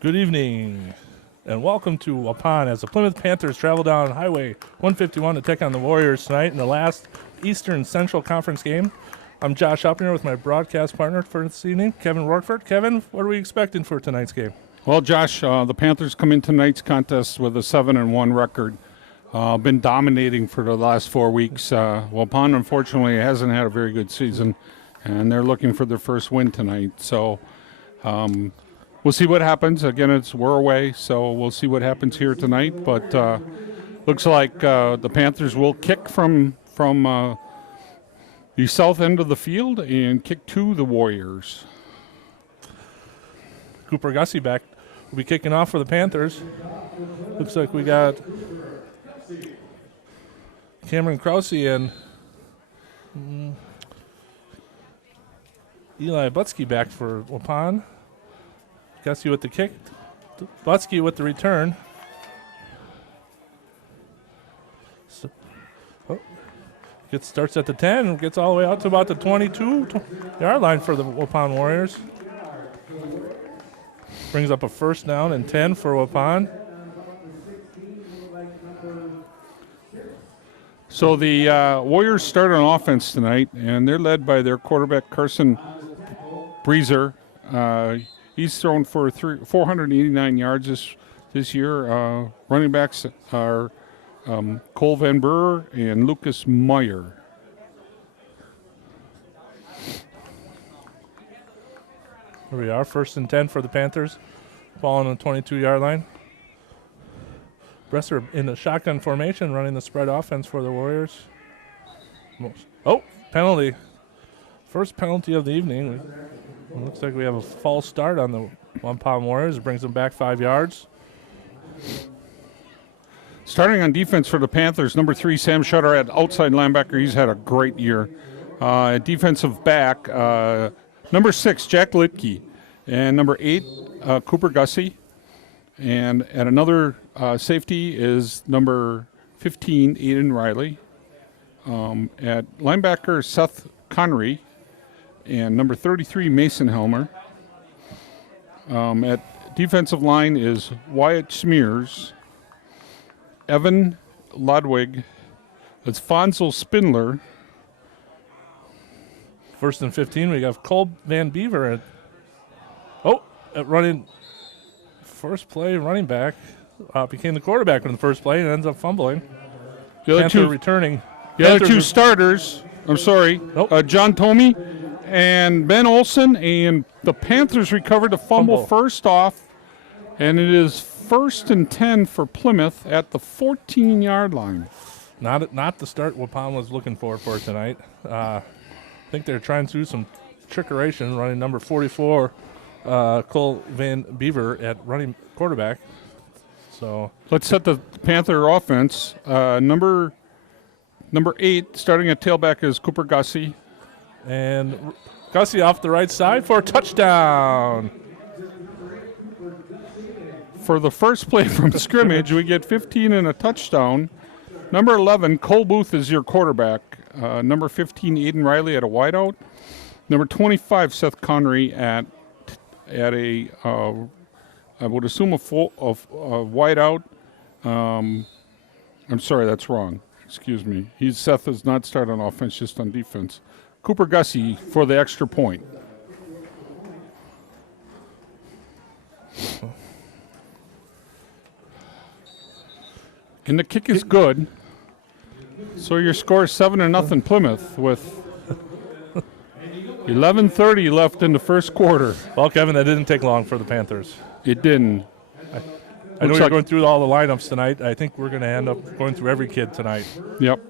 Good evening, and welcome to Waupun as the Plymouth Panthers travel down Highway 151 to take on the Warriors tonight in the last Eastern Central Conference game. I'm Josh Uppner with my broadcast partner for this evening, Kevin Rourkeford. Kevin, what are we expecting for tonight's game? Well, Josh, the Panthers come in tonight's contest with a 7-1 record. Been dominating for the last 4 weeks. Waupun, unfortunately, hasn't had a very good season, and they're looking for their first win tonight. So we'll see what happens. Again, we're away, so we'll see what happens here tonight. But looks like the Panthers will kick from the south end of the field and kick to the Warriors. Cooper Gussie back will be kicking off for the Panthers. Looks like we got Cameron Krause and Eli Butsky back for Waupun. Gussie with the kick. Butsky with the return. Starts at the 10 and gets all the way out to about the 22-yard line for the Waupun Warriors. Brings up a first down and 10 for Waupun. So the Warriors start on offense tonight, and they're led by their quarterback, Carson Breezer. He's thrown for 489 yards this year. Running backs are Cole Van Burr and Lucas Meyer. Here we are, first and 10 for the Panthers. Ball on the 22-yard line. Bresser in the shotgun formation, running the spread offense for the Warriors. Oh, penalty. First penalty of the evening. It looks like we have a false start on the Waupun Warriors. It brings them back 5 yards. Starting on defense for the Panthers, number 3, Sam Shutter at outside linebacker. He's had a great year. At defensive back, number 6, Jack Litke, and number 8, Cooper Gussie. And at another safety is number 15, Aiden Riley. At linebacker, Seth Connery, and number 33, Mason Helmer. At defensive line is Wyatt Smears, Evan Lodwig, Alfonso Spindler. First and 15, we have Cole Van Beaver. Running first play, running back. Became the quarterback in the first play and ends up fumbling. The other two returning. The other two starters, John Tomey and Ben Olson, and the Panthers recovered the fumble first off, and it is first and 10 for Plymouth at the 14-yard line. Not the start Waupun was looking for tonight. I think they're trying to do some trickeration, running number 44, Cole Van Beaver at running quarterback. So let's set the Panther offense. Number 8, starting at tailback, is Cooper Gussie. And Gussie off the right side for a touchdown. For the first play from scrimmage, we get 15 and a touchdown. Number 11, Cole Booth, is your quarterback. Number 15, Aiden Riley at a wideout. Number 25, Seth Connery at a I would assume a wideout. I'm sorry, that's wrong. Excuse me. Seth does not start on offense, just on defense. Cooper Gussie for the extra point. And the kick is good. So your score is 7-0 Plymouth with 11:30 left in the first quarter. Well, Kevin, that didn't take long for the Panthers. It didn't. I know you're going through all the lineups tonight. I think we're going to end up going through every kid tonight. Yep.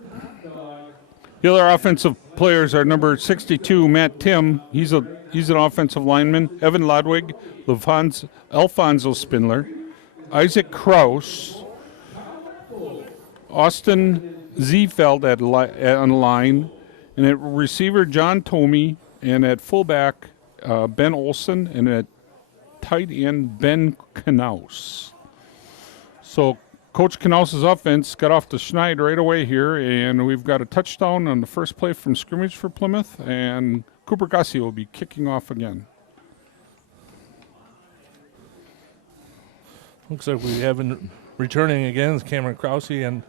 The other offensive players are number 62, Matt Tim. He's an offensive lineman. Evan Lodwig, Alfonso Spindler, Isaac Kraus, Austin Ziefeld on the line, and at receiver John Tomey, and at fullback Ben Olson, and at tight end Ben Knaus. So Coach Knaus's offense got off the schneid right away here, and we've got a touchdown on the first play from scrimmage for Plymouth, and Cooper Gussie will be kicking off again. Looks like we have returning again is Cameron Krause and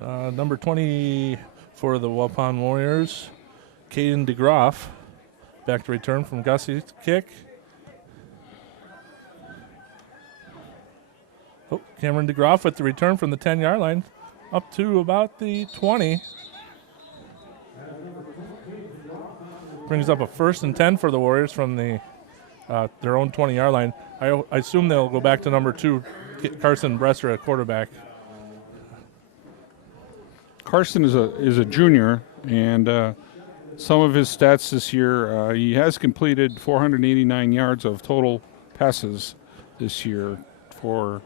number 20 for the Waupun Warriors, Caden DeGroff. Back to return from Gussie's kick. Oh, Cameron DeGroff with the return from the 10-yard line up to about the 20. Brings up a 1st and 10 for the Warriors from the their own 20-yard line. I assume they'll go back to number 2, Carson Bresser at quarterback. Carson is a junior, and some of his stats this year, he has completed 489 yards of total passes this year for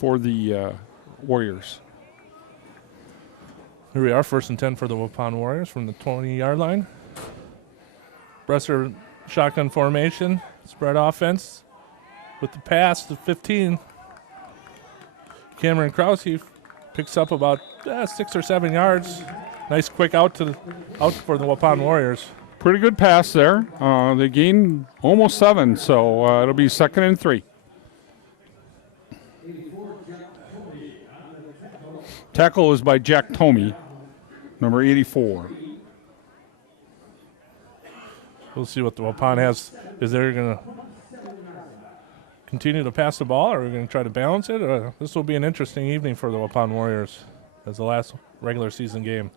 the Warriors. Here we are, 1st and 10 for the Waupun Warriors from the 20-yard line. Bresser shotgun formation, spread offense with the pass to 15. Cameron Krause picks up about 6 or 7 yards. Nice quick out for the Waupun Warriors. Pretty good pass there. They gained almost 7, so it'll be 2nd and 3. Tackle is by Jack Tomey, number 84. We'll see what the Waupun has. Is they're going to continue to pass the ball, or are we going to try to balance it? This will be an interesting evening for the Waupun Warriors as the last regular season game.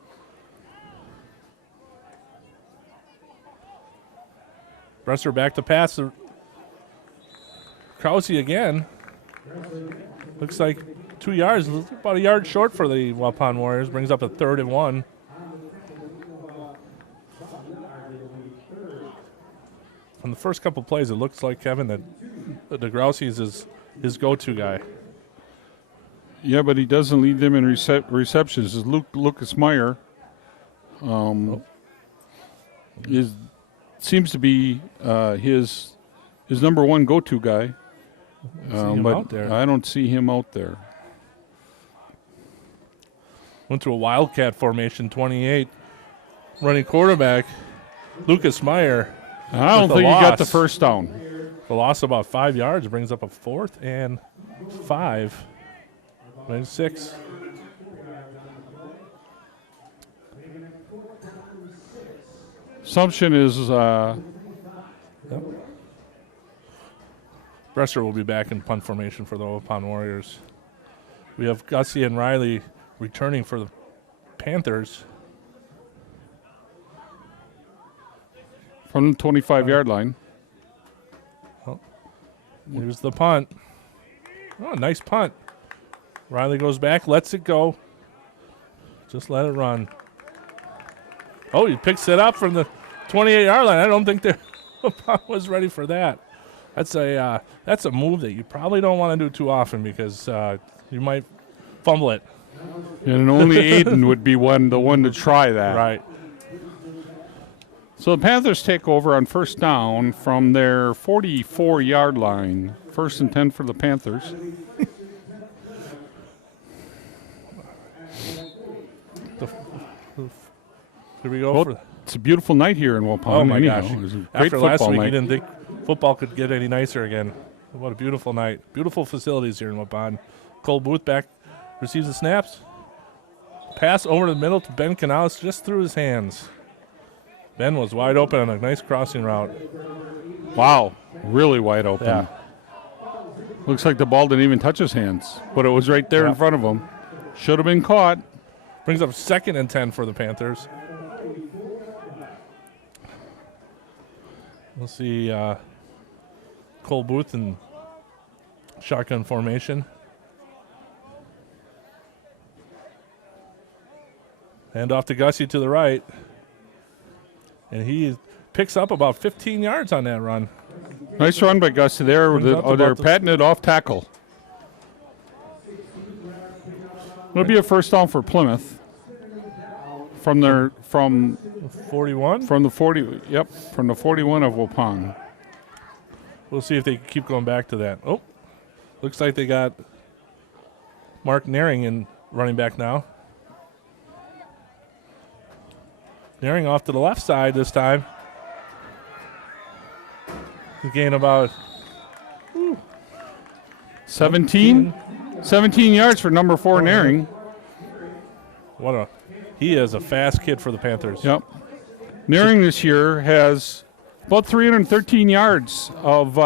Bresser back to pass. Krause again. Looks like 2 yards, about a yard short for the Waupun Warriors. Brings up a 3rd and 1. From the first couple plays, it looks like, Kevin, that DeGrouse is his go-to guy. Yeah, but he doesn't lead them in receptions. Is Lucas Meyer seems to be his number 1 go-to guy. But out there. I don't see him out there. Went to a Wildcat formation, 28. Running quarterback, Lucas Meyer. I don't think he got the first down. The loss of about 5 yards brings up a 4th and 5. Maybe 6. Assumption is Bresser will be back in punt formation for the Waupun Warriors. We have Gussie and Riley returning for the Panthers. from the 25-yard line. Here's the punt. Oh, nice punt. Riley goes back, lets it go. Just let it run. Oh, he picks it up from the 28-yard line. I don't think the punt was ready for that. That's a move that you probably don't want to do too often because you might fumble it. And only Aiden would be the one to try that. Right. So the Panthers take over on first down from their 44-yard line. 1st and 10 for the Panthers. Here we go. Well, it's a beautiful night here in Waupun. Oh, my anyhow. gosh. It was a great After last football week, night. you didn't think football could get any nicer again. What a beautiful night. Beautiful facilities here in Waupun. Cole Booth back, receives the snaps. Pass over the middle to Ben Canales just through his hands. Ben was wide open on a nice crossing route. Wow, really wide open. Yeah. Looks like the ball didn't even touch his hands, but it was right there in front of him. Should have been caught. Brings up 2nd and 10 for the Panthers. We'll see Cole Booth in shotgun formation. Hand off to Gussie to the right. And he picks up about 15 yards on that run. Nice run by Gussie there. They're the- patting it off tackle. It'll be a first down for Plymouth from the 41. from the 41 of Waupun. We'll see if they keep going back to that. Oh, looks like they got Mark Naring in running back now. Naring off to the left side this time. He gained about 17 yards for number 4, Naring. He is a fast kid for the Panthers. Yep. Naring this year has about 313 yards of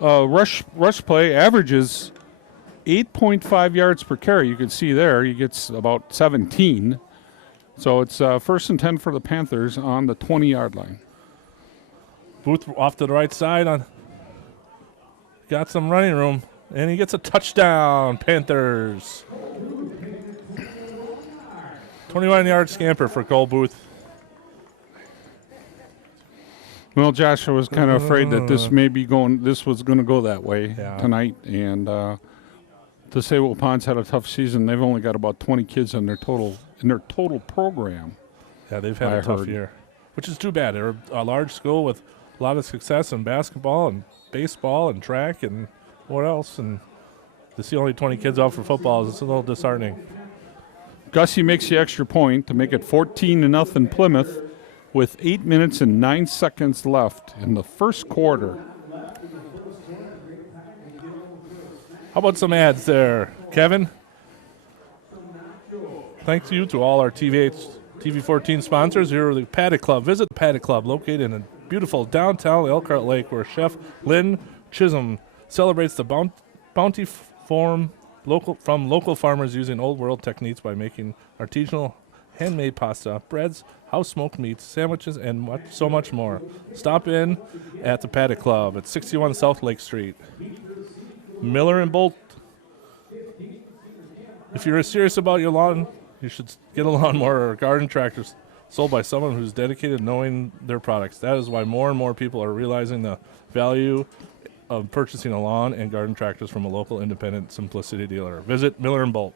rush play, averages 8.5 yards per carry. You can see there he gets about 17. So it's 1st and 10 for the Panthers on the 20-yard line. Booth off to the right side. Got some running room, and he gets a touchdown, Panthers. 21-yard scamper for Cole Booth. Well, Josh, I was kind of afraid that this was going to go that way tonight. And to say Waupons had a tough season, they've only got about 20 kids in their total program. Yeah, they've had a tough year, which is too bad. They're a large school with a lot of success in basketball and baseball and track and what else. And to see only 20 kids out for football is a little disheartening. Gussie makes the extra point to make it 14-0 Plymouth with 8 minutes and 9 seconds left in the first quarter. How about some ads there, Kevin? Thanks to you to all our TV14 sponsors here at the Paddock Club. Visit the Paddock Club, located in a beautiful downtown Elkhart Lake, where Chef Lynn Chisholm celebrates the bounty from local farmers using old world techniques by making artisanal handmade pasta, breads, house smoked meats, sandwiches, and so much more. Stop in at the Paddock Club at 61 South Lake Street. Miller and Bolt. If you're serious about your lawn, you should get a lawnmower or garden tractor sold by someone who's dedicated to knowing their products. That is why more and more people are realizing the value of purchasing a lawn and garden tractors from a local independent Simplicity dealer. Visit Miller and Bolt.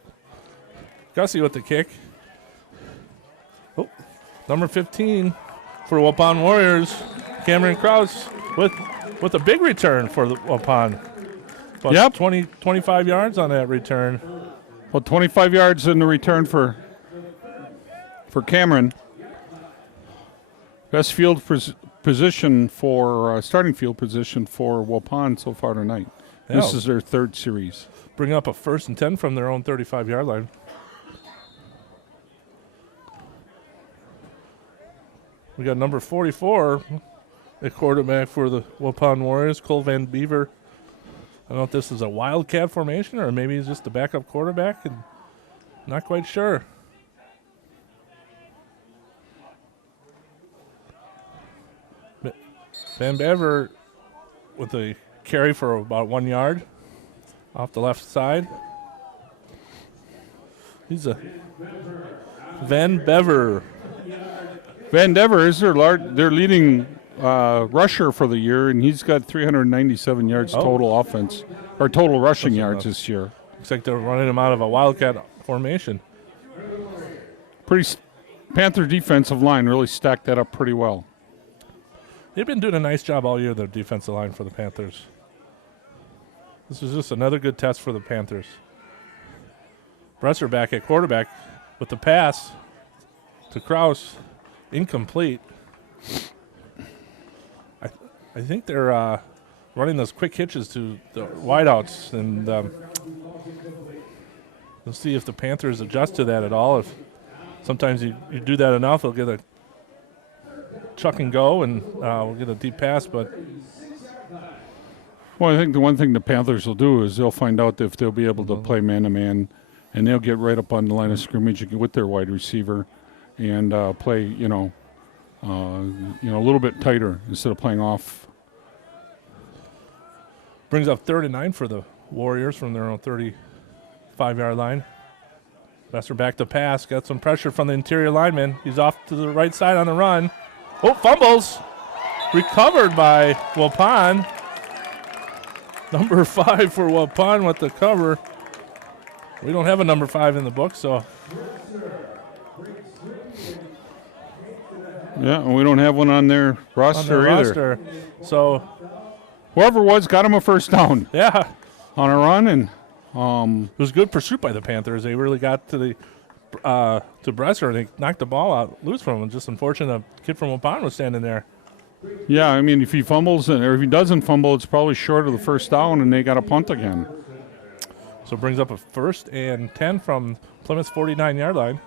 Gussie with the kick. Oh, number 15 for Waupun Warriors, Cameron Kraus with a big return for the Waupun. About 25 yards on that return. Well, 25 yards in the return for Cameron. Best field position for starting field position for Waupun so far tonight. Yeah. This is their third series. Bring up a 1st and 10 from their own 35-yard line. We got number 44, a quarterback for the Waupun Warriors, Cole Van Beaver. I don't know if this is a wildcat formation or maybe he's just a backup quarterback. And not quite sure. Van Beaver with a carry for about 1 yard off the left side. He's a Van Bever. Van Dever is their leading rusher for the year, and he's got 397 yards total offense, or total rushing yards this year. Looks like they're running him out of a wildcat formation. Panther defensive line really stacked that up pretty well. They've been doing a nice job all year, the defensive line for the Panthers. This is just another good test for the Panthers. Bresser back at quarterback with the pass to Kraus. Incomplete. I think they're running those quick hitches to the wideouts, and we'll see if the Panthers adjust to that at all. If sometimes you do that enough, they'll get a chuck and go, and we'll get a deep pass. But well, I think the one thing the Panthers will do is they'll find out if they'll be able to play man-to-man, and they'll get right up on the line of scrimmage with their wide receiver and play, a little bit tighter instead of playing off. Brings up 3rd and 9 for the Warriors from their own 35-yard line. Besser back to pass. Got some pressure from the interior lineman. He's off to the right side on the run. Oh, fumbles. Recovered by Waupun. Number 5 for Waupun with the cover. We don't have a number 5 in the book, so. Yeah, and we don't have one on their roster either. So whoever was got him a first down. Yeah. On a run, and it was good pursuit by the Panthers. They really got to the to Bresser, and they knocked the ball out loose from him. Just unfortunate the kid from Waupun was standing there. Yeah, I mean, if he fumbles or if he doesn't fumble, it's probably short of the first down, and they got to punt again. So it brings up a 1st and 10 from Plymouth's 49-yard line.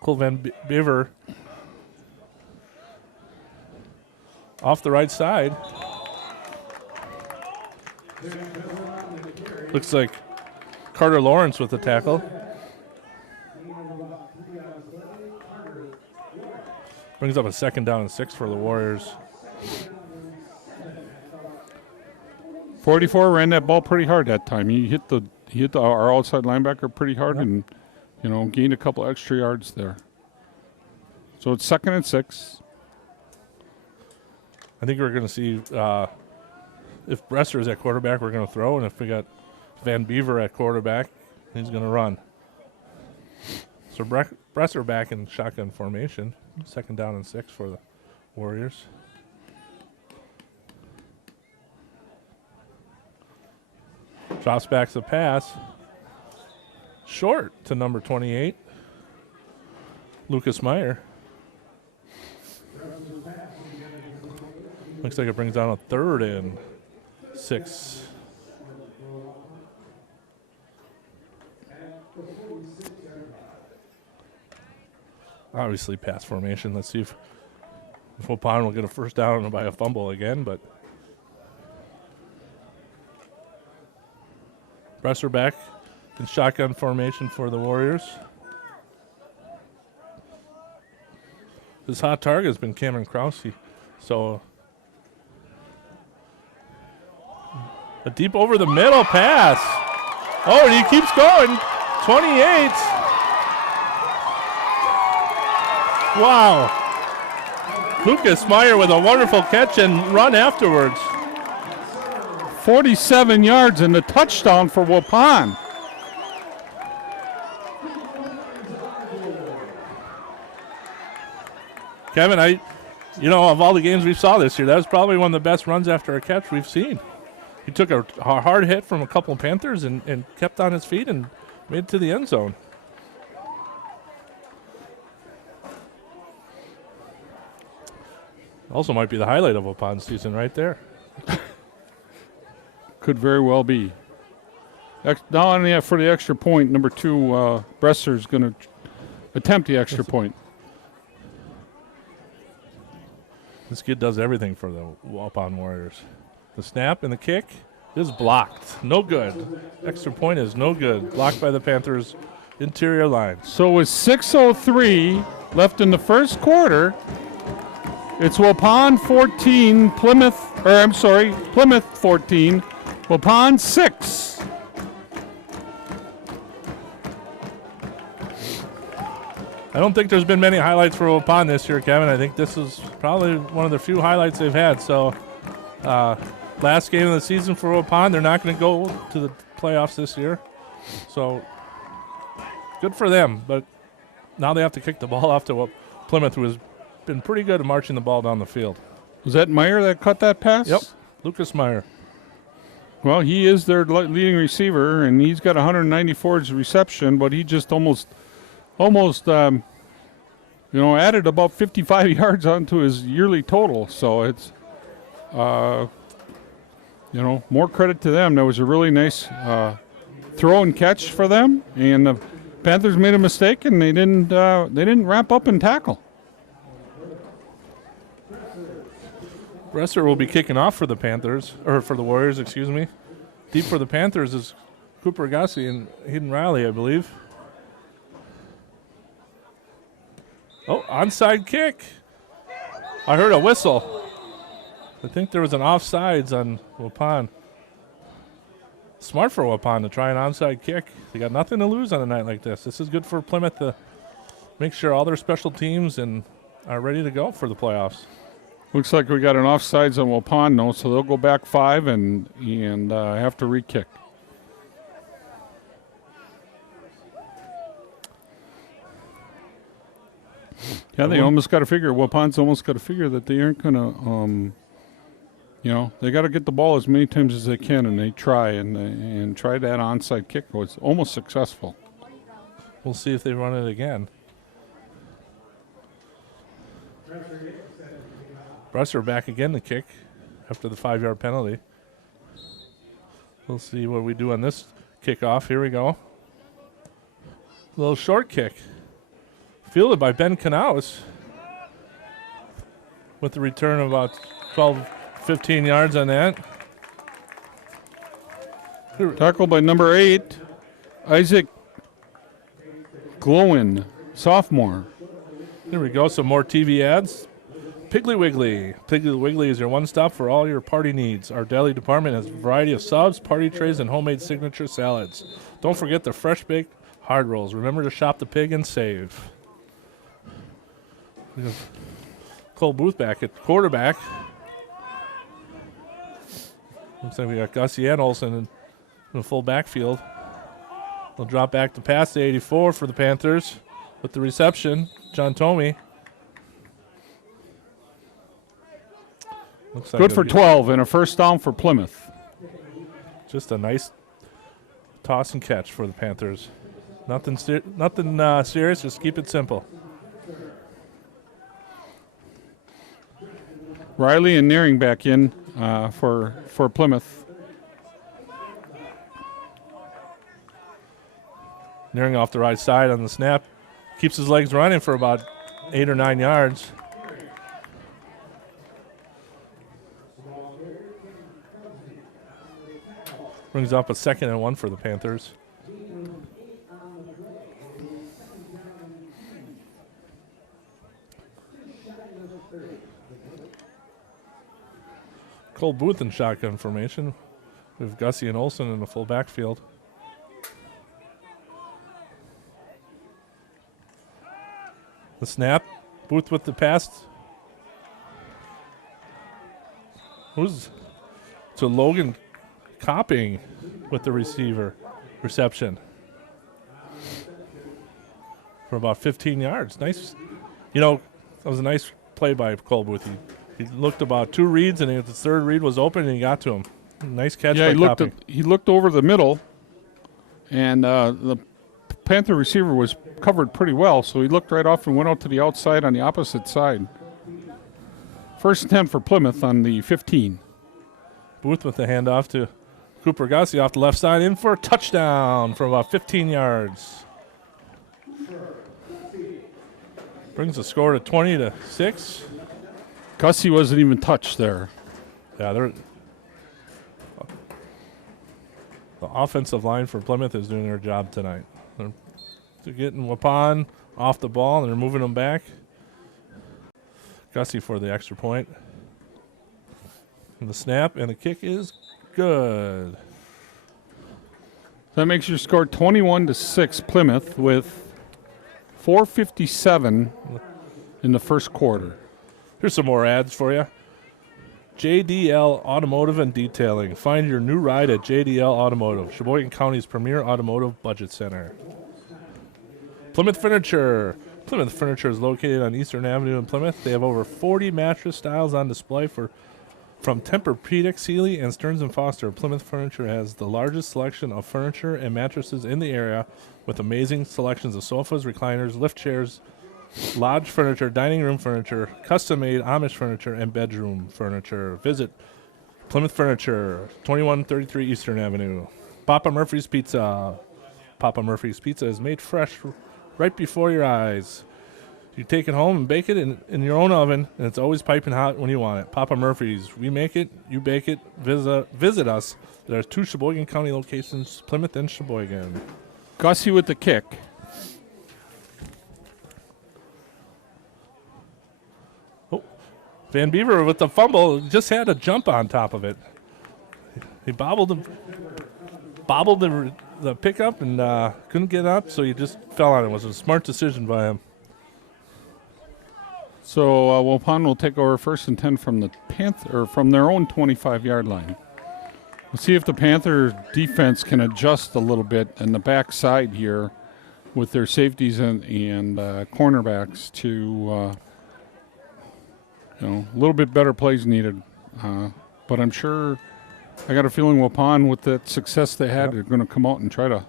Cole Van Beaver off the right side. Looks like Carter Lawrence with the tackle. Brings up a 2nd down and 6 for the Warriors. 44 ran that ball pretty hard that time. He hit our outside linebacker pretty hard, and gained a couple extra yards there. So it's 2nd and 6. I think we're going to see if Bresser is at quarterback, we're going to throw, and if we got Van Beaver at quarterback, he's going to run. So Bresser back in shotgun formation. 2nd down and 6 for the Warriors. Drops back the pass. Short to number 28, Lucas Meyer. Looks like it brings down a 3rd and 6. Obviously pass formation. Let's see if Waupun will get a 1st down by a fumble again, but Bresser back in shotgun formation for the Warriors. His hot target has been Cameron Krause. So a deep over the middle pass. Oh, and he keeps going. 28. Wow. Lucas Meyer with a wonderful catch and run afterwards. 47 yards and the touchdown for Waupun. Kevin, of all the games we saw this year, that was probably one of the best runs after a catch we've seen. He took a hard hit from a couple of Panthers and kept on his feet and made it to the end zone. Also might be the highlight of Waupun's season right there. Could very well be. Now for the extra point, number 2, Bresser's going to attempt the extra point. This kid does everything for the Waupun Warriors. The snap and the kick is blocked. No good. Extra point is no good. Blocked by the Panthers' interior line. So with 6:03 left in the first quarter, it's Waupun 14, Plymouth 14, Waupun 6. I don't think there's been many highlights for Waupun this year, Kevin. I think this is probably one of the few highlights they've had. So, last game of the season for Waupun. They're not going to go to the playoffs this year. So, good for them. But now they have to kick the ball off to Plymouth, who has been pretty good at marching the ball down the field. Was that Meyer that cut that pass? Yep, Lucas Meyer. Well, he is their leading receiver, and he's got 194 reception, but he just almost added about 55 yards onto his yearly total. So it's, more credit to them. That was a really nice throw and catch for them, and the Panthers made a mistake, and they didn't wrap up and tackle. Bresser will be kicking off for the Panthers, or for the Warriors, excuse me. Deep for the Panthers is Cooper Gassi and Hayden Riley, I believe. Oh, onside kick. I heard a whistle. I think there was an offsides on Waupun. Smart for Waupun to try an onside kick. They got nothing to lose on a night like this. This is good for Plymouth to make sure all their special teams are ready to go for the playoffs. Looks like we got an offsides on Waupun, though, so they'll go back 5 and have to re-kick. Yeah, they almost got to figure. Waupun's almost got to figure that they aren't going to, they got to get the ball as many times as they can, and they try and try that onside kick. It was almost successful. We'll see if they run it again. Bresser back again to kick after the 5-yard penalty. We'll see what we do on this kickoff. Here we go. Little short kick. Fielded by Ben Canals. With the return of about 12, 15 yards on that. Tackled by number 8, Isaac Glowin, sophomore. Here we go, some more TV ads. Piggly Wiggly. Piggly Wiggly is your one-stop for all your party needs. Our deli department has a variety of subs, party trays, and homemade signature salads. Don't forget the fresh-baked hard rolls. Remember to shop the pig and save. We have Cole Booth back at quarterback. Looks like we got Gussie and Olsen in the full backfield. They'll drop back to pass to 84 for the Panthers with the reception. John Tomey. Looks like Good for 12 and a first down for Plymouth. just a nice toss and catch for the Panthers. Nothing serious, just keep it simple. Riley and Nearing back in for Plymouth. Nearing off the right side on the snap. Keeps his legs running for about 8 or 9 yards. Brings up a 2nd and 1 for the Panthers. Cole Booth in shotgun formation. We have Gussie and Olsen in the full backfield. The snap. Booth with the pass. Who's to Logan Copping with the reception. For about 15 yards. Nice. You know, that was a nice play by Cole Booth. He looked about 2 reads, and the third read was open, and he got to him. Nice catch by Copping. He looked over the middle, and the Panther receiver was covered pretty well, so he looked right off and went out to the outside on the opposite side. First and 10 for Plymouth on the 15. Booth with the handoff to Cooper Gussie off the left side, in for a touchdown from about 15 yards. Brings the score to 20-6. Gussie wasn't even touched there. Yeah, the offensive line for Plymouth is doing their job tonight. They're getting Waupun off the ball, and they're moving them back. Gussie for the extra point. And the snap and the kick is good. That makes your score 21-6 Plymouth with 4:57 in the first quarter. Here's some more ads for you. JDL Automotive and Detailing. Find your new ride at JDL Automotive, Sheboygan County's premier automotive budget center. Plymouth Furniture. Plymouth Furniture is located on Eastern Avenue in Plymouth. They have over 40 mattress styles on display from Tempur-Pedic, Sealy, and Stearns & Foster. Plymouth Furniture has the largest selection of furniture and mattresses in the area, with amazing selections of sofas, recliners, lift chairs, lodge furniture, dining room furniture, custom-made Amish furniture, and bedroom furniture. Visit Plymouth Furniture, 2133 Eastern Avenue. Papa Murphy's Pizza. Papa Murphy's Pizza is made fresh right before your eyes. You take it home and bake it in your own oven, and it's always piping hot when you want it. Papa Murphy's. We make it, you bake it. Visit us. There are 2 Sheboygan County locations, Plymouth and Sheboygan. Gussie with the kick. Van Beaver with the fumble, just had a jump on top of it. He bobbled the pickup and couldn't get up, so he just fell on it. It was a smart decision by him. So Waupun will take over first and 10 from the Panther, or from their own 25-yard line. We'll see if the Panther defense can adjust a little bit in the backside here with their safeties and cornerbacks to. A little bit better plays needed. But I'm sure, I got a feeling Waupun, with that success they had, they're going to come out and try to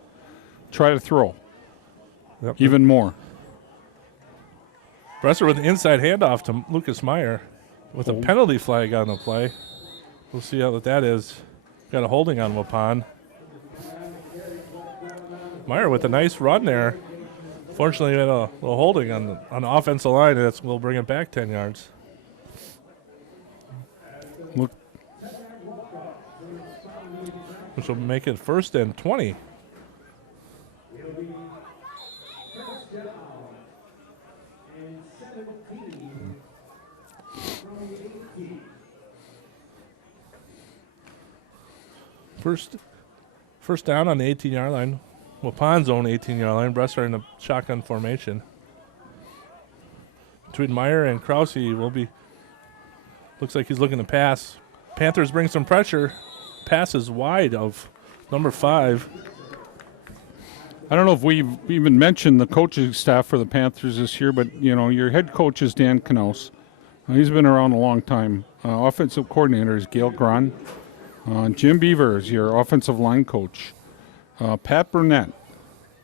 throw even more. Bresser with the inside handoff to Lucas Meyer with a Hold. penalty flag on the play. We'll see what that is. Got a holding on Waupun. Meyer with a nice run there. Fortunately, we had a little holding on the offensive line. And we'll bring it back 10 yards. Look, Which will make it 1st and 20. First down on the 18-yard line. Waupun's own 18-yard line. Bresser in a shotgun formation. Between Meyer and Krause will be. Looks like he's looking to pass. Panthers bring some pressure. Passes wide of number 5. I don't know if we've even mentioned the coaching staff for the Panthers this year, but, your head coach is Dan Knaus. He's been around a long time. Offensive coordinator is Gail Gron. Jim Beaver is your offensive line coach. Pat Burnett.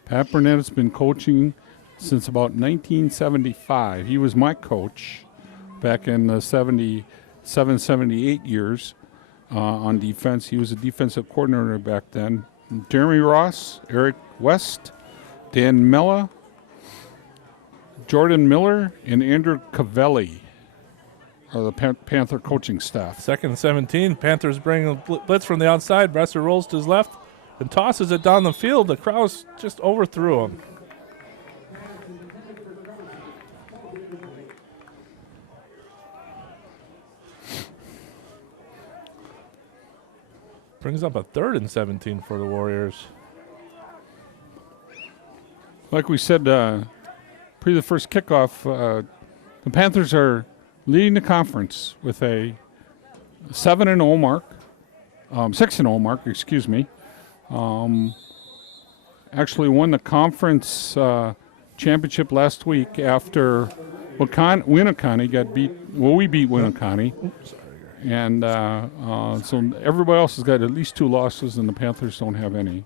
Pat Burnett has been coaching since about 1975. He was my coach back in the 77, 78 years on defense. He was a defensive coordinator back then. Jeremy Ross, Eric West, Dan Mella, Jordan Miller, and Andrew Cavelli are the Panther coaching staff. 2nd and 17. Panthers bring a blitz from the outside. Bresser rolls to his left and tosses it down the field. The Krause just overthrew him. Brings up a 3rd and 17 for the Warriors. Like we said pre the first kickoff, the Panthers are leading the conference with a 7-0 mark, 6-0 mark, excuse me. Actually won the conference championship last week after Winneconne got beat. Well, we beat Winneconne. And so everybody else has got at least 2 losses, and the Panthers don't have any.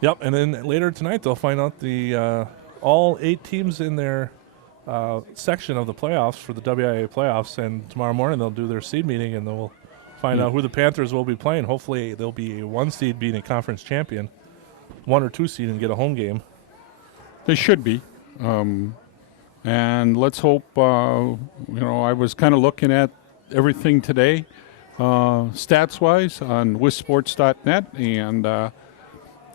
Yep, and then later tonight they'll find out the all 8 teams in their section of the playoffs for the WIA playoffs, and tomorrow morning they'll do their seed meeting, and they'll find out who the Panthers will be playing. Hopefully they'll be a 1 seed being a conference champion, 1 or 2 seed and get a home game. They should be. And let's hope, I was kind of looking at everything today, stats-wise, on wisports.net, and I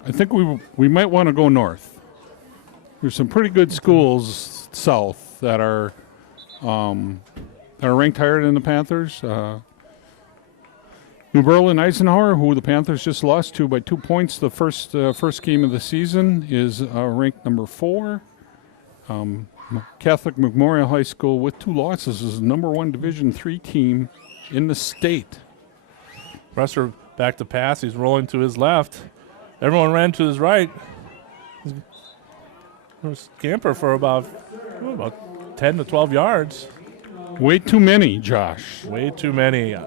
think we might want to go north. There's some pretty good schools south that are ranked higher than the Panthers. New Berlin Eisenhower, who the Panthers just lost to by 2 points the first game of the season, is ranked number 4. Catholic Memorial High School, with 2 losses, is the number 1 Division III team in the state. Bresser back to pass. He's rolling to his left. Everyone ran to his right. Scamper for about 10 to 12 yards. Way too many, Josh. Way too many.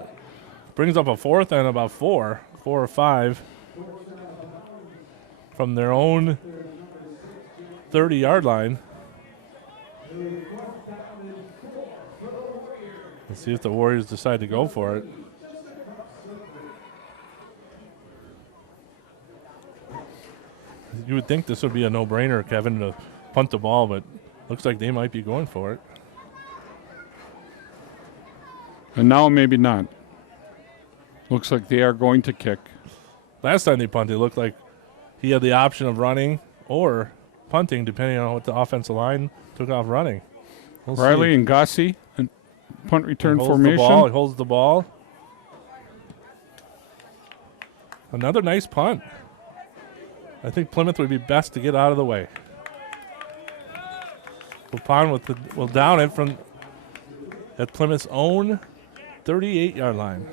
Brings up a 4th and about 4 or 5 from their own 30-yard line. Let's see if the Warriors decide to go for it. You would think this would be a no-brainer, Kevin, to punt the ball, but looks like they might be going for it. And now maybe not. Looks like they are going to kick. Last time they punted, it looked like he had the option of running or punting, depending on what the offensive line took off running. We'll Riley see. and Gossi, punt return He formation. holds the ball. Another nice punt. I think Plymouth would be best to get out of the way. Waupun will down it from at Plymouth's own 38-yard line.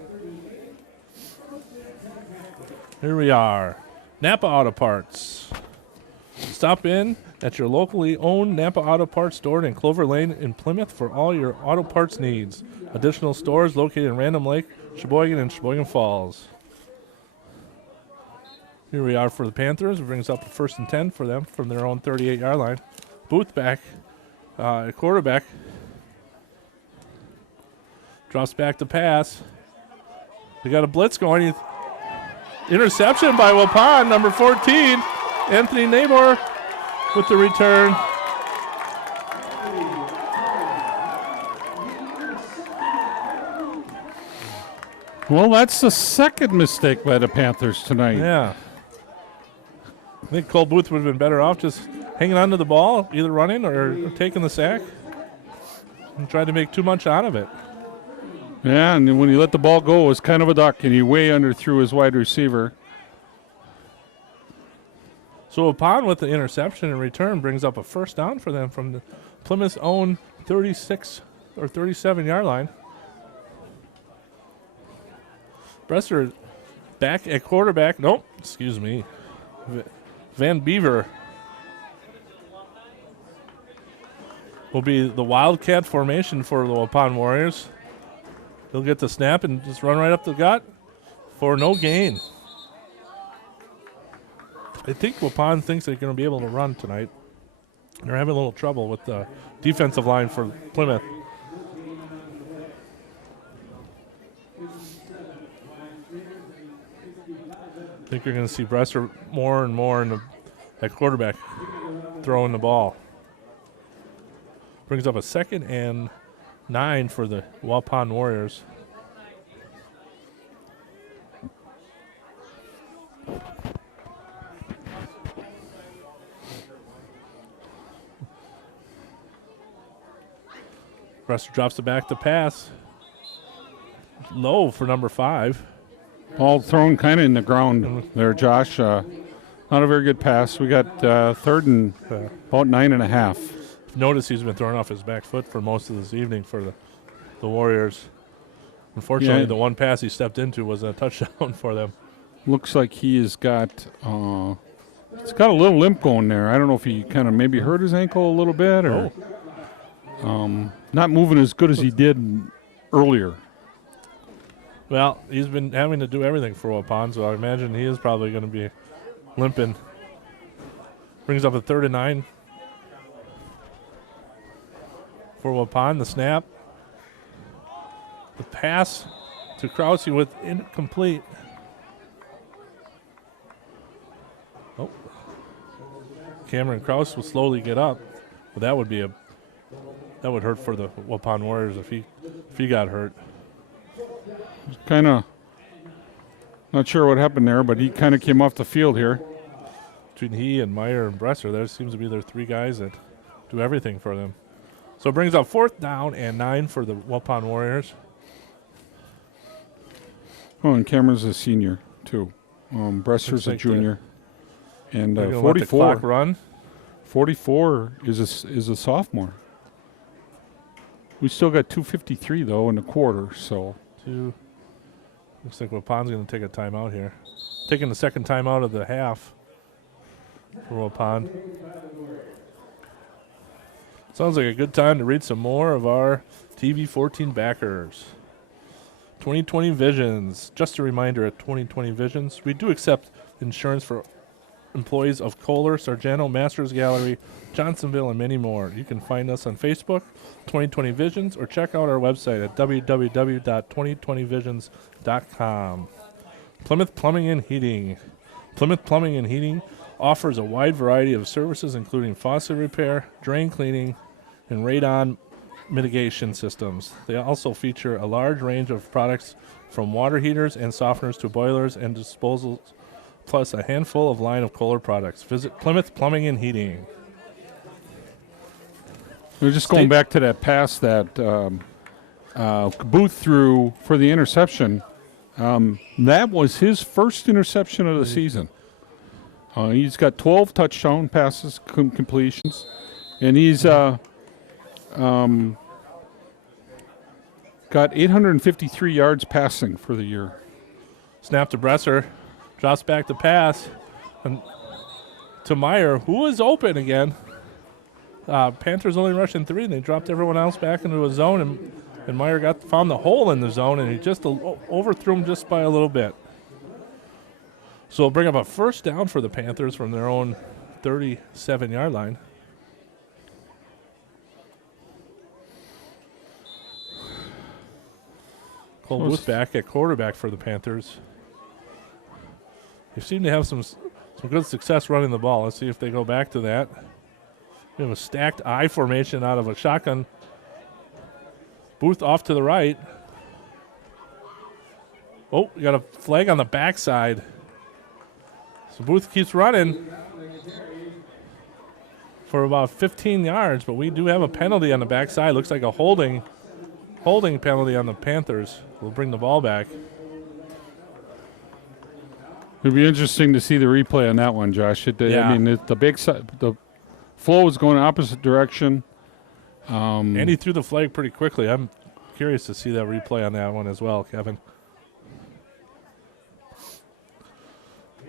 Here we are. Napa Auto Parts. Stop in at your locally owned Napa Auto Parts store in Clover Lane in Plymouth for all your auto parts needs. Additional stores located in Random Lake, Sheboygan, and Sheboygan Falls. Here we are for the Panthers. It brings up a 1st and 10 for them from their own 38-yard line. Booth back quarterback. Drops back to pass. They got a blitz going. Interception by Waupun, number 14. Anthony Nabor with the return. Well, that's the second mistake by the Panthers tonight. Yeah. I think Cole Booth would have been better off just hanging on to the ball, either running or taking the sack, and tried to make too much out of it. Yeah, and when he let the ball go, it was kind of a duck, and he way underthrew his wide receiver. So Waupun with the interception in return brings up a first down for them from the Plymouth's own 36 or 37-yard line. Bresser back at quarterback. Nope, excuse me. Van Beaver will be the Wildcat formation for the Waupun Warriors. He'll get the snap and just run right up the gut for no gain. I think Waupun thinks they're going to be able to run tonight. They're having a little trouble with the defensive line for Plymouth. I think you're going to see Bresser more and more at quarterback throwing the ball. Brings up a 2nd and 9 for the Waupun Warriors. Bresser drops it back to pass. Low for number 5. Ball thrown kind of in the ground there, Josh. Not a very good pass. We got 3rd and about 9.5. Notice he's been throwing off his back foot for most of this evening for the Warriors. Unfortunately, the one pass he stepped into was a touchdown for them. Looks like he has got it's got a little limp going there. I don't know if he kind of maybe hurt his ankle a little bit or not moving as good as he did earlier. Well, he's been having to do everything for Waupun, so I imagine he is probably going to be limping. Brings up a 3rd and 9 for Waupun. The snap. The pass to Krause with incomplete. Oh. Cameron Krause will slowly get up, but that would hurt for the Waupun Warriors if he got hurt. Kind of not sure what happened there, but he kind of came off the field here. Between he and Meyer and Bresser, there seems to be their 3 guys that do everything for them. So it brings up 4th down and 9 for the Waupun Warriors. Oh, and Cameron's a senior too. Bresser's a junior. And 44. Let the clock run. 44 is a sophomore. We still got 2:53 though in the quarter, so. Looks like Waupun's going to take a timeout here. Taking the second timeout of the half for Waupun. Sounds like a good time to read some more of our TV14 backers. 2020 Visions. Just a reminder, at 2020 Visions, we do accept insurance for employees of Kohler, Sargento, Masters Gallery, Johnsonville, and many more. You can find us on Facebook, 2020 Visions, or check out our website at www.2020visions.com. Plymouth Plumbing and Heating. Plymouth Plumbing and Heating offers a wide variety of services, including faucet repair, drain cleaning, and radon mitigation systems. They also feature a large range of products from water heaters and softeners to boilers and disposals, plus a handful of line of Kohler products. Visit Plymouth Plumbing and Heating. We're just going back to that pass that Booth threw for the interception. That was his first interception of the season. He's got 12 touchdown passes, completions, and he's got 853 yards passing for the year. Snap to Bresser. Drops back to pass. And to Meyer, who is open again. Panthers only rushing 3, and they dropped everyone else back into a zone, and Meyer found the hole in the zone, and he just overthrew him just by a little bit. So it'll bring up a first down for the Panthers from their own 37-yard line. Cole Booth back at quarterback for the Panthers. They seem to have some good success running the ball. Let's see if they go back to that. We have a stacked I formation out of a shotgun. Booth off to the right. Oh, we got a flag on the backside. So Booth keeps running for about 15 yards, but we do have a penalty on the backside. Looks like a holding penalty on the Panthers. We'll bring the ball back. It'd be interesting to see the replay on that one, Josh. Yeah. I mean, the big side, the flow is going opposite direction. And he threw the flag pretty quickly. I'm curious to see that replay on that one as well, Kevin.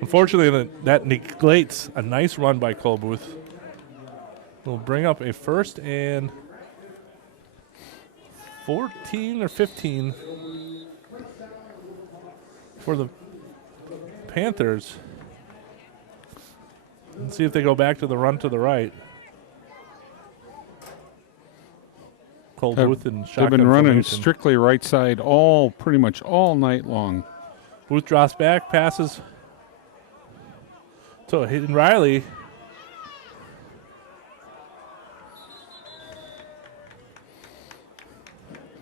Unfortunately, that neglects a nice run by Cole Booth. We'll bring up a 1st and 14 or 15 for the Panthers. Let's see if they go back to the run to the right. Cole Booth and shotgun They've been running formation. strictly right side pretty much all night long. Booth drops back, passes to Hayden Riley.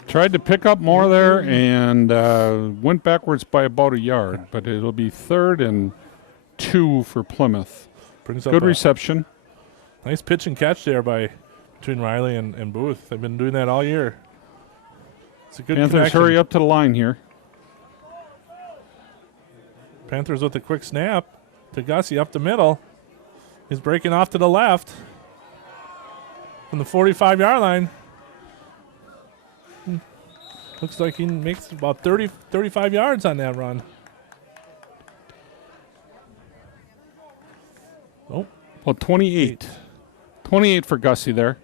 Tried to pick up more there and went backwards by about a yard, but it'll be 3rd and 2 for Plymouth. Brings up Good a reception. nice pitch and catch there between Riley and Booth. They've been doing that all year. It's a good Panthers connection. hurry up to the line here. Panthers with a quick snap to Gussie up the middle. He's breaking off to the left from the 45-yard line. Looks like he makes about 35 yards on that run. Oh, Well, 28. 28 for Gussie there.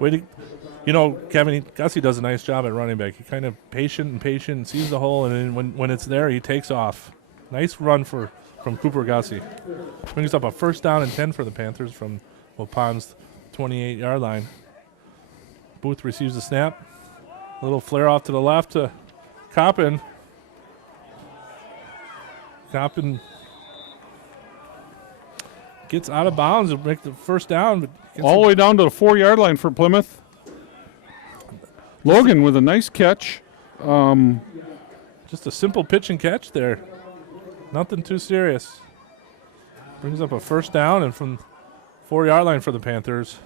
Kevin, Gussie does a nice job at running back. He kind of patient, sees the hole, and then when it's there, he takes off. Nice run from Cooper Gussie. Brings up a 1st down and 10 for the Panthers from Waupun's 28-yard line. Booth receives the snap. A little flare off to the left to Coppin. Coppin gets out of bounds and make the 1st down. But All the way down to the 4-yard line for Plymouth. Logan with a nice catch. just a simple pitch and catch there. Nothing too serious. Brings up a 1st down and from 4-yard line for the Panthers.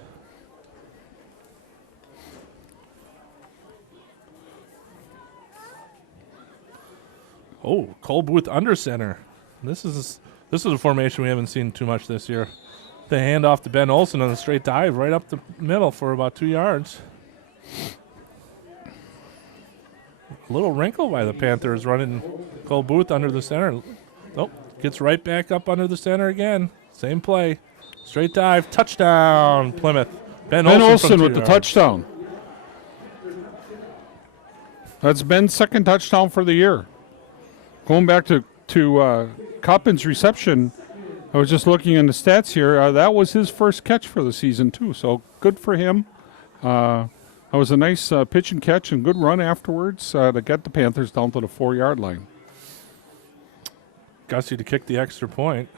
Oh, Cole Booth under center. This is a formation we haven't seen too much this year. They hand off to Ben Olsen on a straight dive right up the middle for about 2 yards. A little wrinkle by the Panthers running Cole Booth under the center. Oh, gets right back up under the center again. Same play. Straight dive, touchdown, Plymouth. Ben Olsen with the yards. touchdown. That's Ben's 2nd touchdown for the year. Going back to Coppin's reception, I was just looking in the stats here. That was his 1st catch for the season, too. So good for him. That was a nice pitch and catch and good run afterwards to get the Panthers down to the 4-yard line. Gussie to kick the extra point.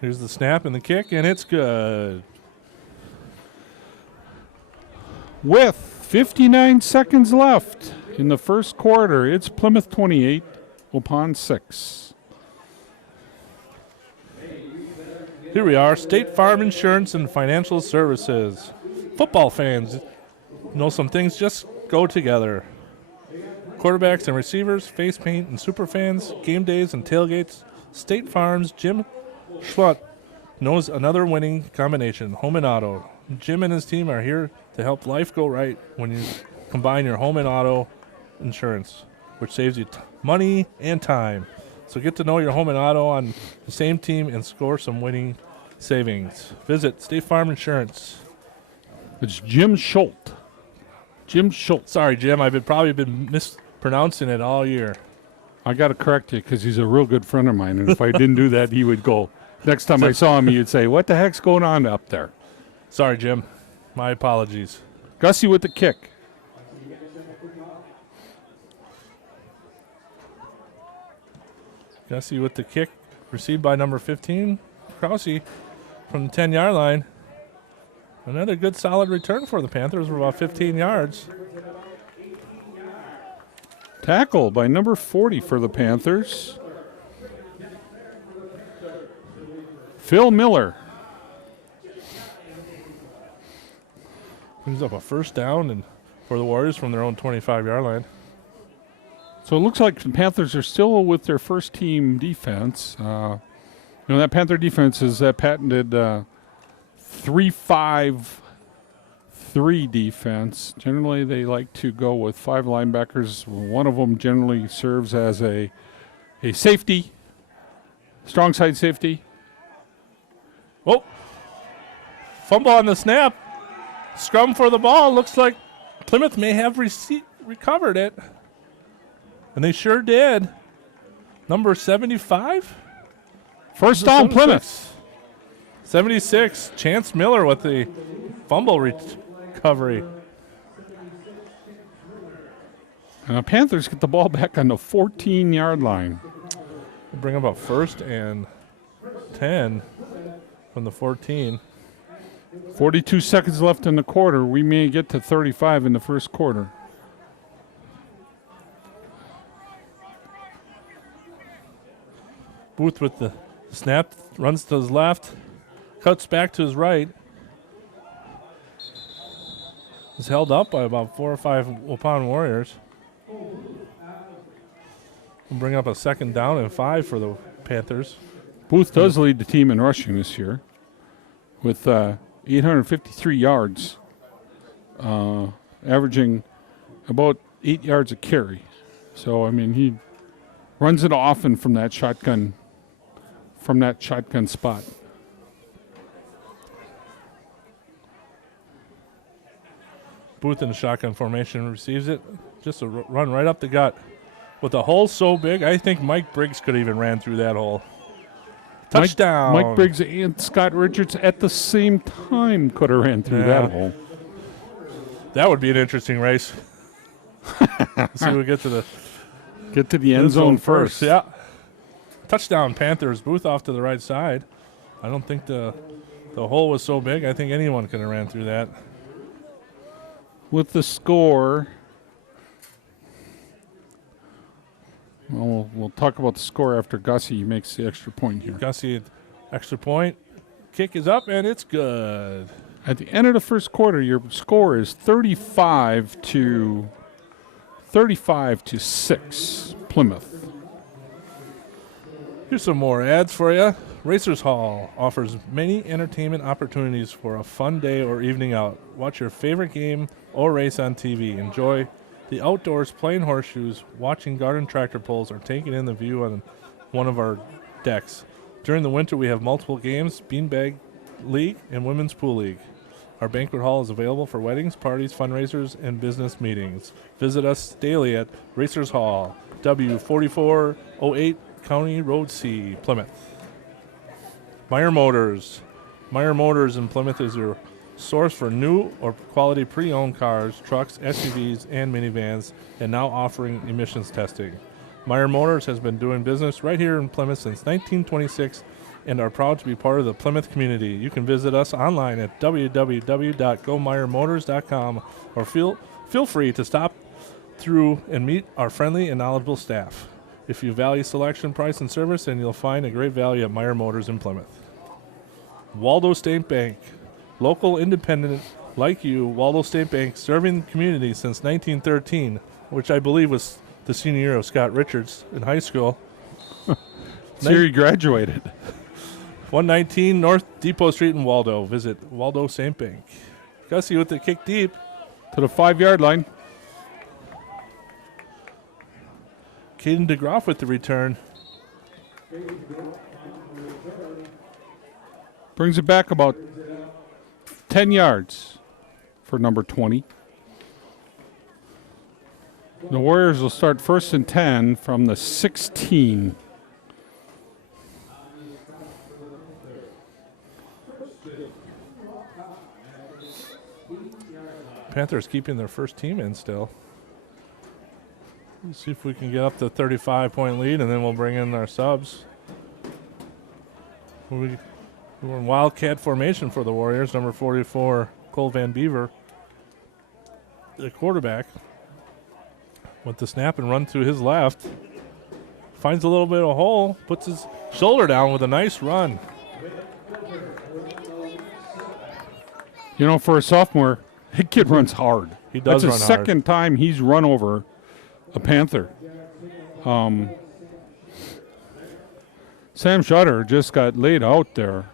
Here's the snap and the kick, and it's good. With 59 seconds left in the 1st quarter, it's Plymouth 28, Waupun 6. Here we are, State Farm Insurance and Financial Services. Football fans know some things just go together. Quarterbacks and receivers, face paint and super fans, game days and tailgates. State Farm's Jim Schlutt knows another winning combination, home and auto. Jim and his team are here to help life go right when you combine your home and auto insurance, which saves you money and time. So get to know your home and auto on the same team and score some winning savings. Visit State Farm Insurance. It's Jim Schultz. Jim Schultz. Sorry, Jim. I've probably been mispronouncing it all year. I got to correct you because he's a real good friend of mine. And if I didn't do that, he would go. Next time I saw him, he'd say, "What the heck's going on up there?" Sorry, Jim. My apologies. Gussie with the kick. Gussie with the kick, received by number 15, Krause, from the 10-yard line. Another good solid return for the Panthers for about 15 yards. Tackle by number 40 for the Panthers. Phil Miller. Brings up a first down and for the Warriors from their own 25-yard line. So it looks like the Panthers are still with their first team defense. That Panther defense is that patented 3-5-3 defense. Generally, they like to go with 5 linebackers. One of them generally serves as a safety, strong side safety. Oh, fumble on the snap. Scrum for the ball. Looks like Plymouth may have recovered it. And they sure did. Number 75? First down, Plymouth. 76. Chance Miller with the fumble recovery. And the Panthers get the ball back on the 14-yard line. Bring about 1st and 10 from the 14. 42 seconds left in the quarter. We may get to 35 in the first quarter. Booth with the snap, runs to his left, cuts back to his right. Is held up by about 4 or 5 Waupun Warriors. We'll bring up a 2nd down and 5 for the Panthers. Booth does lead the team in rushing this year with 853 yards, averaging about 8 yards a carry. So, I mean, he runs it often from that shotgun spot. Booth in the shotgun formation receives it. Just a run right up the gut. With a hole so big, I think Mike Briggs could even ran through that hole. Touchdown. Mike Briggs and Scott Richards at the same time could have ran through that hole. That would be an interesting race. Let's see, we get to the end zone first. Yeah. Touchdown Panthers. Booth off to the right side. I don't think the hole was so big. I think anyone could have ran through that. With the score, we'll talk about the score after Gussie makes the extra point here. Gussie, extra point. Kick is up, and it's good. At the end of the first quarter, your score is 35 to 6, Plymouth. Here's some more ads for you. Racers Hall offers many entertainment opportunities for a fun day or evening out. Watch your favorite game or race on TV. Enjoy the outdoors playing horseshoes, watching garden tractor pulls, or taking in the view on one of our decks. During the winter, we have multiple games, Beanbag League and Women's Pool League. Our banquet hall is available for weddings, parties, fundraisers, and business meetings. Visit us daily at Racers Hall, W4408 County Road C, Plymouth. Meyer Motors. Meyer Motors in Plymouth is your source for new or quality pre-owned cars, trucks, SUVs, and minivans, and now offering emissions testing. Meyer Motors has been doing business right here in Plymouth since 1926 and are proud to be part of the Plymouth community. You can visit us online at www.gomeyermotors.com or feel free to stop through and meet our friendly and knowledgeable staff. If you value selection, price, and service, then you'll find a great value at Meyer Motors in Plymouth. Waldo State Bank. Local independent like you, Waldo State Bank, serving the community since 1913, which I believe was the senior year of Scott Richards in high school. So you graduated. 119 North Depot Street in Waldo. Visit Waldo St. Bank. Gussie with the kick deep. To the 5-yard line. Caden DeGroff with the return. Brings it back about 10 yards for number 20. The Warriors will start 1st and 10 from the 16. Panthers keeping their first team in still. Let's see if we can get up to 35-point lead, and then we'll bring in our subs. We're in Wildcat formation for the Warriors. Number 44, Cole Van Beaver, the quarterback, with the snap and run to his left. Finds a little bit of hole, puts his shoulder down with a nice run. You know, for a sophomore, that kid runs hard. He does run That's the hard. second time he's run over a Panther. Sam Shutter just got laid out there.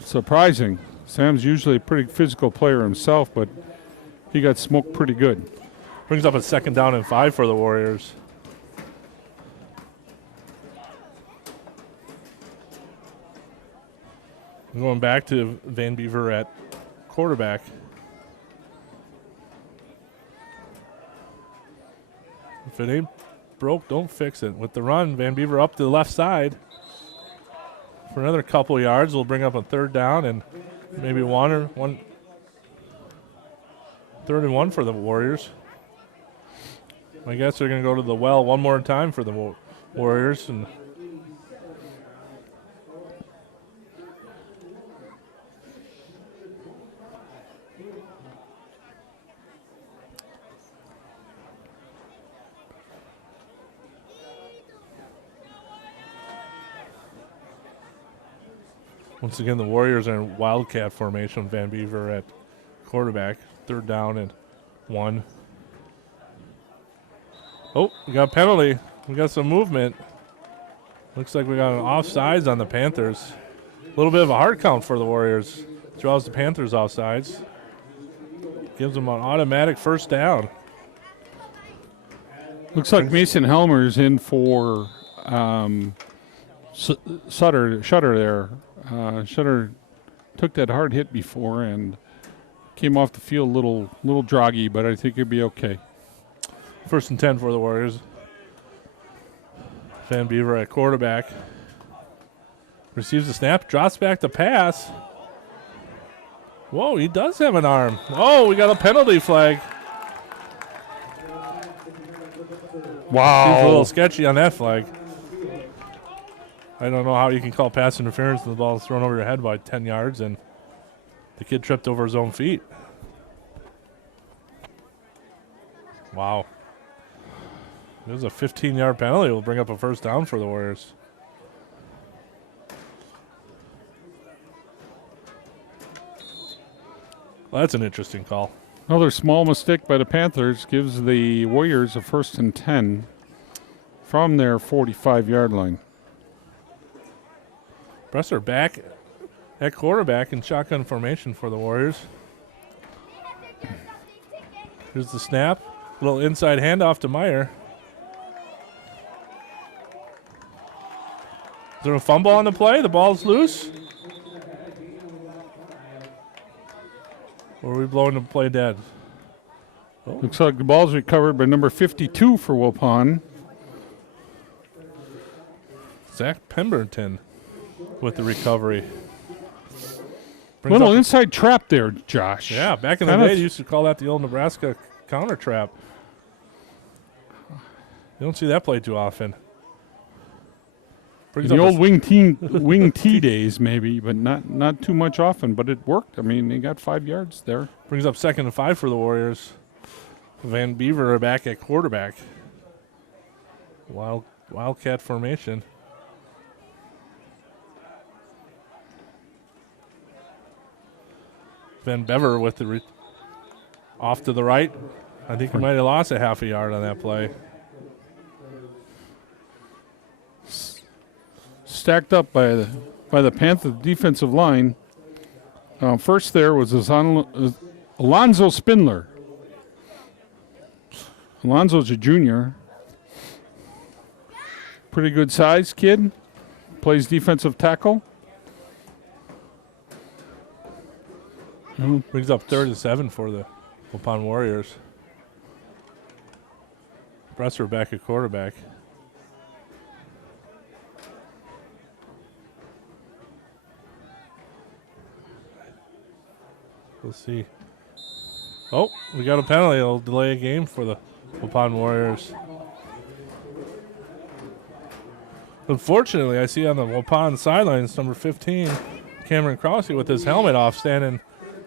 Surprising. Sam's usually a pretty physical player himself, but he got smoked pretty good. Brings up a 2nd down and 5 for the Warriors. Going back to Van Beaver at quarterback. If it ain't broke, don't fix it. With the run, Van Beaver up to the left side for another couple yards. We'll bring up a 3rd down and maybe 3rd and 1 for the Warriors. I guess they're going to go to the well one more time for the Warriors. And once again, the Warriors are in Wildcat formation. Van Beaver at quarterback. 3rd down and 1. Oh, we got a penalty. We got some movement. Looks like we got an offsides on the Panthers. A little bit of a hard count for the Warriors. Draws the Panthers offsides. Gives them an automatic 1st down. Looks like Mason Helmer's in for Shutter there. Shutter took that hard hit before and came off the field a little droggy, but I think he'll be okay. 1st and 10 for the Warriors. Van Beaver at quarterback. Receives the snap, drops back the pass. Whoa, he does have an arm. Oh, we got a penalty flag. Wow. Seems a little sketchy on that flag. I don't know how you can call pass interference when the ball is thrown over your head by 10 yards and the kid tripped over his own feet. Wow. There's a 15-yard penalty. Will bring up a 1st down for the Warriors. Well, that's an interesting call. Another small mistake by the Panthers gives the Warriors a 1st and 10 from their 45-yard line. Bresser back at quarterback in shotgun formation for the Warriors. Here's the snap. Little inside handoff to Meyer. Is there a fumble on the play? The ball's loose? Or are we blowing the play dead? Looks like the ball's recovered by number 52 for Waupun. Zach Pemberton with the recovery. Brings Little up- inside trap there, Josh. Yeah, back in the Kind of- day, they used to call that the old Nebraska counter trap. You don't see that play too often. Brings The up a old wing T days, maybe, but not too much often. But it worked. I mean, they got 5 yards there. Brings up 2nd and 5 for the Warriors. Van Beaver back at quarterback. Wildcat formation. Van Bever with the off to the right. I think he might have lost a half a yard on that play. Stacked up by the Panther defensive line. First there was Alonzo Spindler. Alonzo's a junior. Pretty good size kid. Plays defensive tackle. Brings up 3rd and 7 for the Waupun Warriors. Bresser back at quarterback. We'll see. Oh, we got a penalty. It'll delay a game for the Waupun Warriors. Unfortunately, I see on the Waupun sidelines, number 15, Cameron Crosby with his helmet off, standing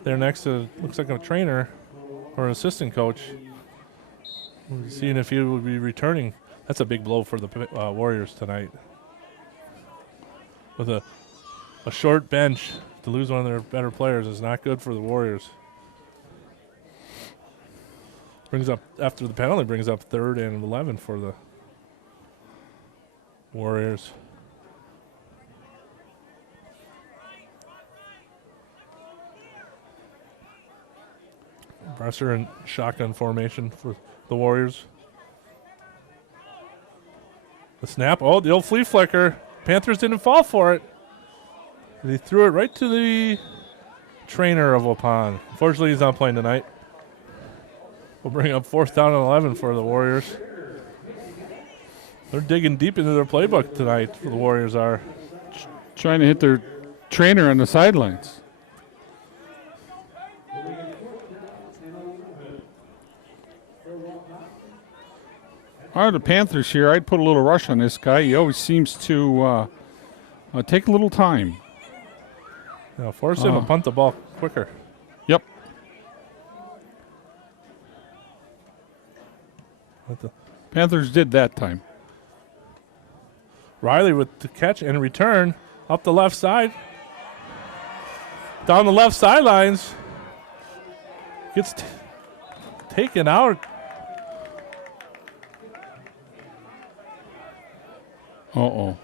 there next to, looks like a trainer or an assistant coach. Seeing if he would be returning. That's a big blow for the Warriors tonight. With a short bench, to lose one of their better players is not good for the Warriors. Brings up, after the penalty, brings up 3rd and 11 for the Warriors. Bresser in shotgun formation for the Warriors. The snap. Oh, the old flea flicker. Panthers didn't fall for it. He threw it right to the trainer of Waupun. Unfortunately, he's not playing tonight. We'll bring up 4th down and 11 for the Warriors. They're digging deep into their playbook tonight, the Warriors are. Trying to hit their trainer on the sidelines. All right, the Panthers here. I'd put a little rush on this guy. He always seems to take a little time. Yeah, force him to punt the ball quicker. Yep. Panthers did that time. Riley with the catch and return up the left side. Down the left sidelines. Gets taken out. Uh-oh.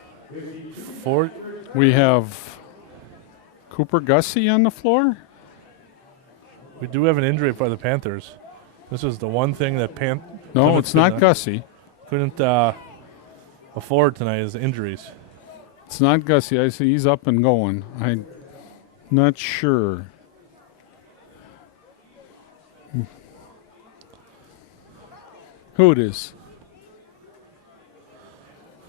For We have Cooper Gussie on the floor. we do have an injury by the Panthers. This is the one thing that No, it's not Gussie. couldn't afford tonight is injuries. It's not Gussie. I see he's up and going. I'm not sure. Who it is?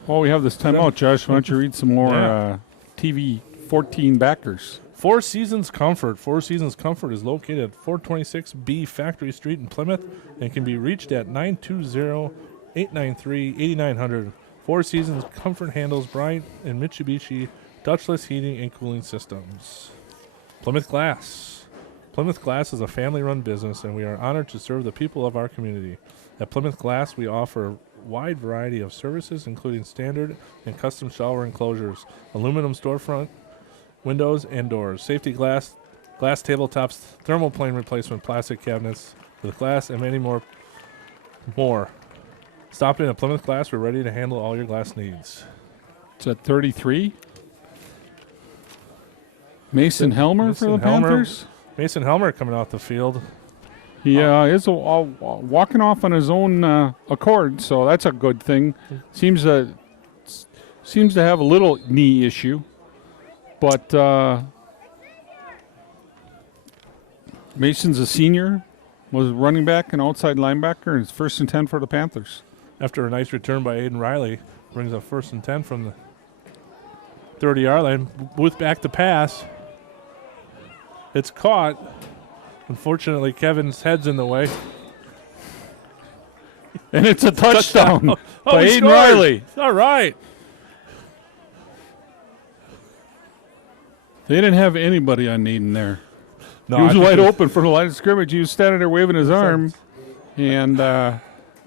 Well, we have this timeout, Josh. Why don't you read some more TV 14 backers? Four Seasons Comfort. Four Seasons Comfort is located at 426B Factory Street in Plymouth and can be reached at 920-893-8900. Four Seasons Comfort handles Bryant and Mitsubishi Dutchless heating and cooling systems. Plymouth Glass. Plymouth Glass is a family-run business, and we are honored to serve the people of our community. At Plymouth Glass, we offer a wide variety of services, including standard and custom shower enclosures, aluminum storefront, windows and doors, safety glass tabletops, thermal plane replacement, plastic cabinets with glass, and many more. Stop in at Plymouth Glass. We're ready to handle all your glass needs. It's at 33. Mason Helmer for the Panthers. Mason Helmer coming off the field. He is walking off on his own accord, so that's a good thing. Seems to have a little knee issue, but Mason's a senior, was running back and outside linebacker, and it's 1st and 10 for the Panthers. After a nice return by Aiden Riley, brings up 1st and 10 from the 30-yard line. Booth back to pass. It's caught. Unfortunately, Kevin's head's in the way. And it's a touchdown by he Aiden scored. Riley. All right. They didn't have anybody on Aiden there. No, He was I think wide it was- open for the line of scrimmage. He was standing there waving his arm, and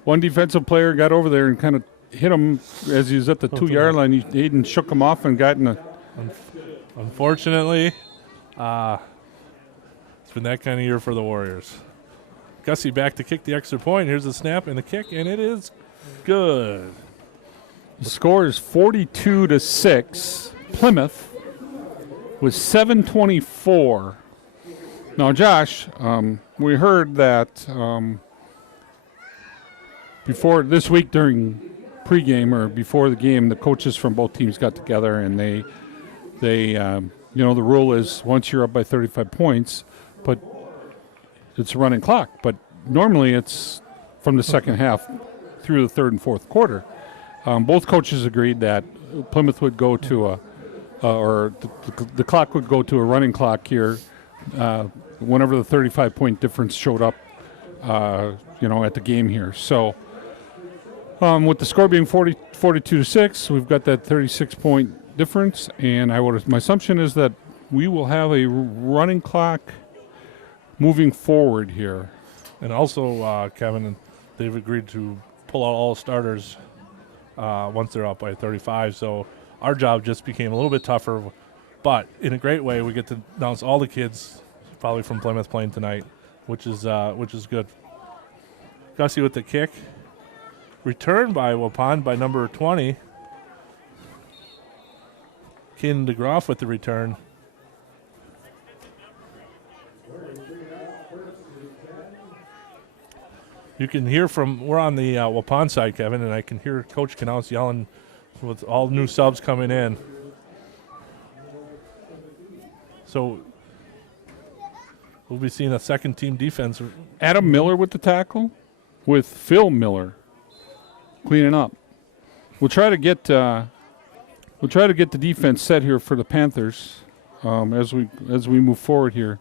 one defensive player got over there and kind of hit him as he was at the 2-yard line. Aiden shook him off and got in a. Unfortunately, it's been that kind of year for the Warriors. Gussie back to kick the extra point. Here's the snap and the kick, and it is good. The score is 42-6. Plymouth with 7:24. Now, Josh, we heard that before this week during pregame or before the game, the coaches from both teams got together and they the rule is once you're up by 35 points, but it's a running clock. But normally it's from the second half through the 3rd and 4th quarter. Both coaches agreed that Plymouth would go to the clock would go to a running clock here whenever the 35-point difference showed up, at the game here. So with the score being 42-6, we've got that 36-point difference, and my assumption is that we will have a running clock moving forward here. And also, Kevin, they've agreed to pull out all starters once they're up by 35. So our job just became a little bit tougher, but in a great way, we get to announce all the kids probably from Plymouth playing tonight, which is good. Gussie with the kick. Returned by Waupun by number 20. Ken DeGroff with the return. You can hear we're on the Waupun side, Kevin, and I can hear Coach Knaus yelling with all new subs coming in. So we'll be seeing a second team defense. Adam Miller with the tackle, with Phil Miller cleaning up. We'll try to get the defense set here for the Panthers as we move forward here.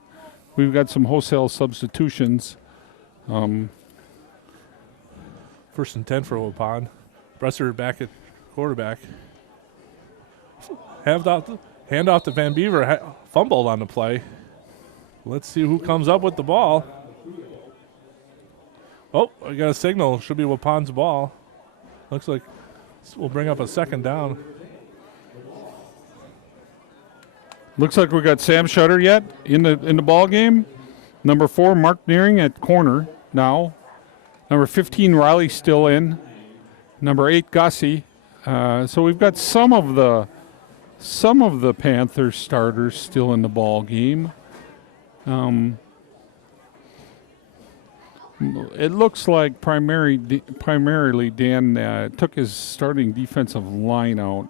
We've got some wholesale substitutions. First and 10 for Waupun. Bresser back at quarterback. Hand off to Van Beaver. Fumbled on the play. Let's see who comes up with the ball. Oh, I got a signal. Should be Waupun's ball. Looks like we'll bring up a second down. Looks like we got Sam Shutter yet in the ball game. Number 4, Mark Nearing at corner now. Number 15, Riley still in. Number 8, Gussie. So we've got some of the Panthers starters still in the ball game. It looks like primarily Dan took his starting defensive line out.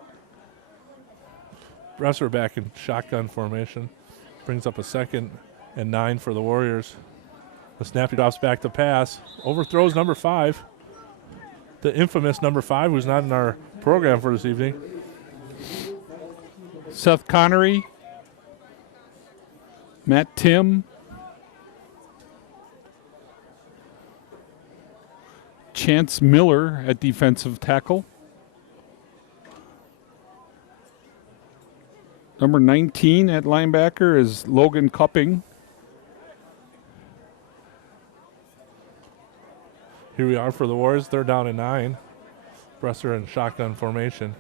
Bresser back in shotgun formation. Brings up a 2nd and 9 for the Warriors. The snap drops back to pass. Overthrows number 5. The infamous number 5, who's not in our program for this evening. Seth Connery. Matt Tim. Chance Miller at defensive tackle. Number 19 at linebacker is Logan Cupping. Here we are for the Warriors. They're down at 9. Bresser in shotgun formation.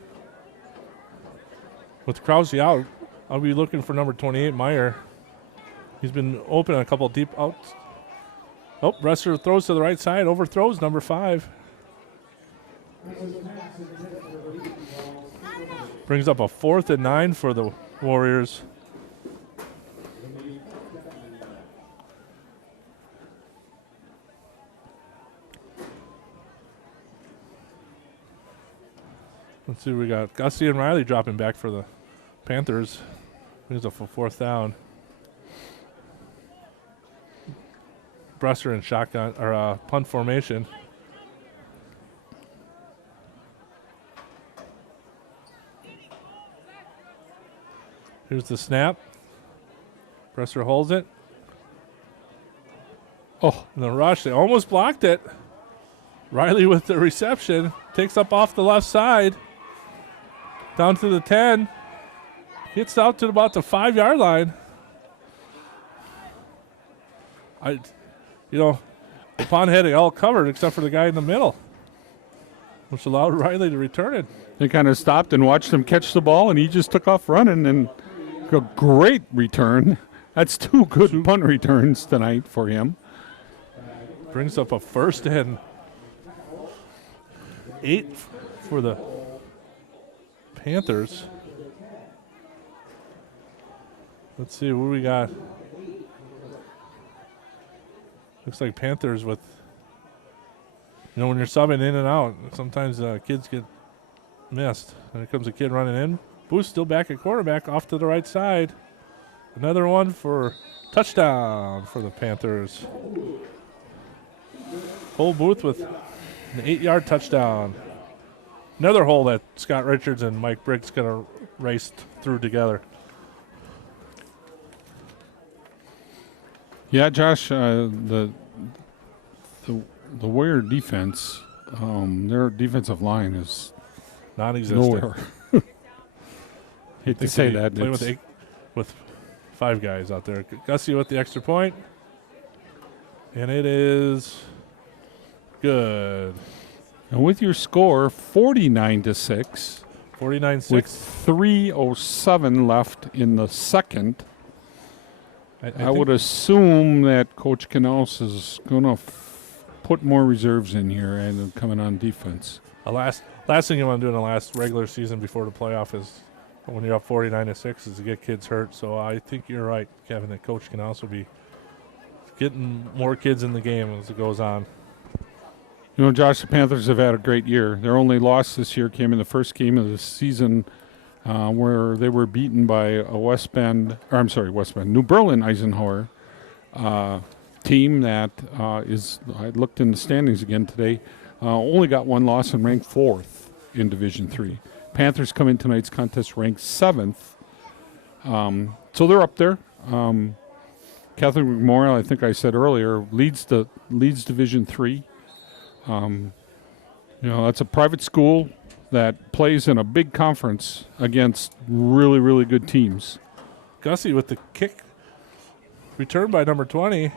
With Krause out, I'll be looking for number 28, Meyer. He's been open on a couple of deep outs. Oh, Bresser throws to the right side, overthrows number 5. Brings up a 4th and 9 for the Warriors. Let's see, we got Gussie and Riley dropping back for the Panthers. Brings up a 4th down. Bresser in shotgun or punt formation. Here's the snap. Bresser holds it. Oh, and the rush. They almost blocked it. Riley with the reception. Takes up off the left side. Down to the 10. Gets out to about the 5-yard line. Waupun had it all covered except for the guy in the middle, which allowed Riley to return it. They kind of stopped and watched him catch the ball, and he just took off running, and a great return. That's 2 good punt returns tonight for him. Brings up a 1st and 8 for the Panthers. Let's see what we got. Looks like Panthers with, when you're subbing in and out, sometimes kids get missed. And here comes a kid running in. Booth still back at quarterback, off to the right side. Another one for touchdown for the Panthers. Cole Booth with an 8-yard touchdown. Another hole that Scott Richards and Mike Briggs could have raced through together. Yeah, Josh, the the Warrior defense, their defensive line is Non-existent. nowhere. Hate to say that. Playing It's- with 5 guys out there. Gussie with the extra point. And it is good. And with your score, 49-6, 49-6. with 3:07 left in the second, I would assume that Coach Knaus is going to put more reserves in here and coming on defense. last thing you want to do in the last regular season before the playoff is when you're up 49-6 is to get kids hurt. So I think you're right, Kevin, that Coach can also be getting more kids in the game as it goes on. You know, Josh, the Panthers have had a great year. Their only loss this year came in the first game of the season where they were beaten by a New Berlin Eisenhower team that is, I looked in the standings again today, only got one loss and ranked 4th in Division III. Panthers come in tonight's contest ranked 7th. So they're up there. Catholic Memorial, I think I said earlier, leads Division III. You know, that's a private school that plays in a big conference against really, really good teams. Gussie with the kick returned by number 20. You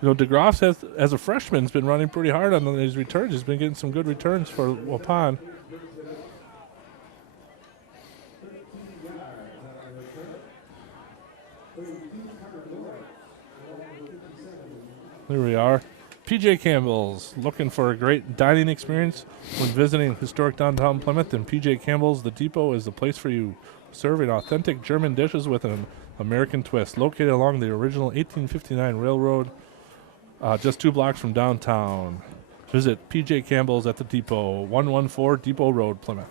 know, DeGroff has, as a freshman, has been running pretty hard on his returns. He's been getting some good returns for Waupun. There we are. PJ Campbell's looking for a great dining experience when visiting historic downtown Plymouth, and PJ Campbell's The Depot is the place for you. Serving authentic German dishes with an American twist. Located along the original 1859 railroad, just 2 blocks from downtown. Visit PJ Campbell's at The Depot, 114 Depot Road, Plymouth.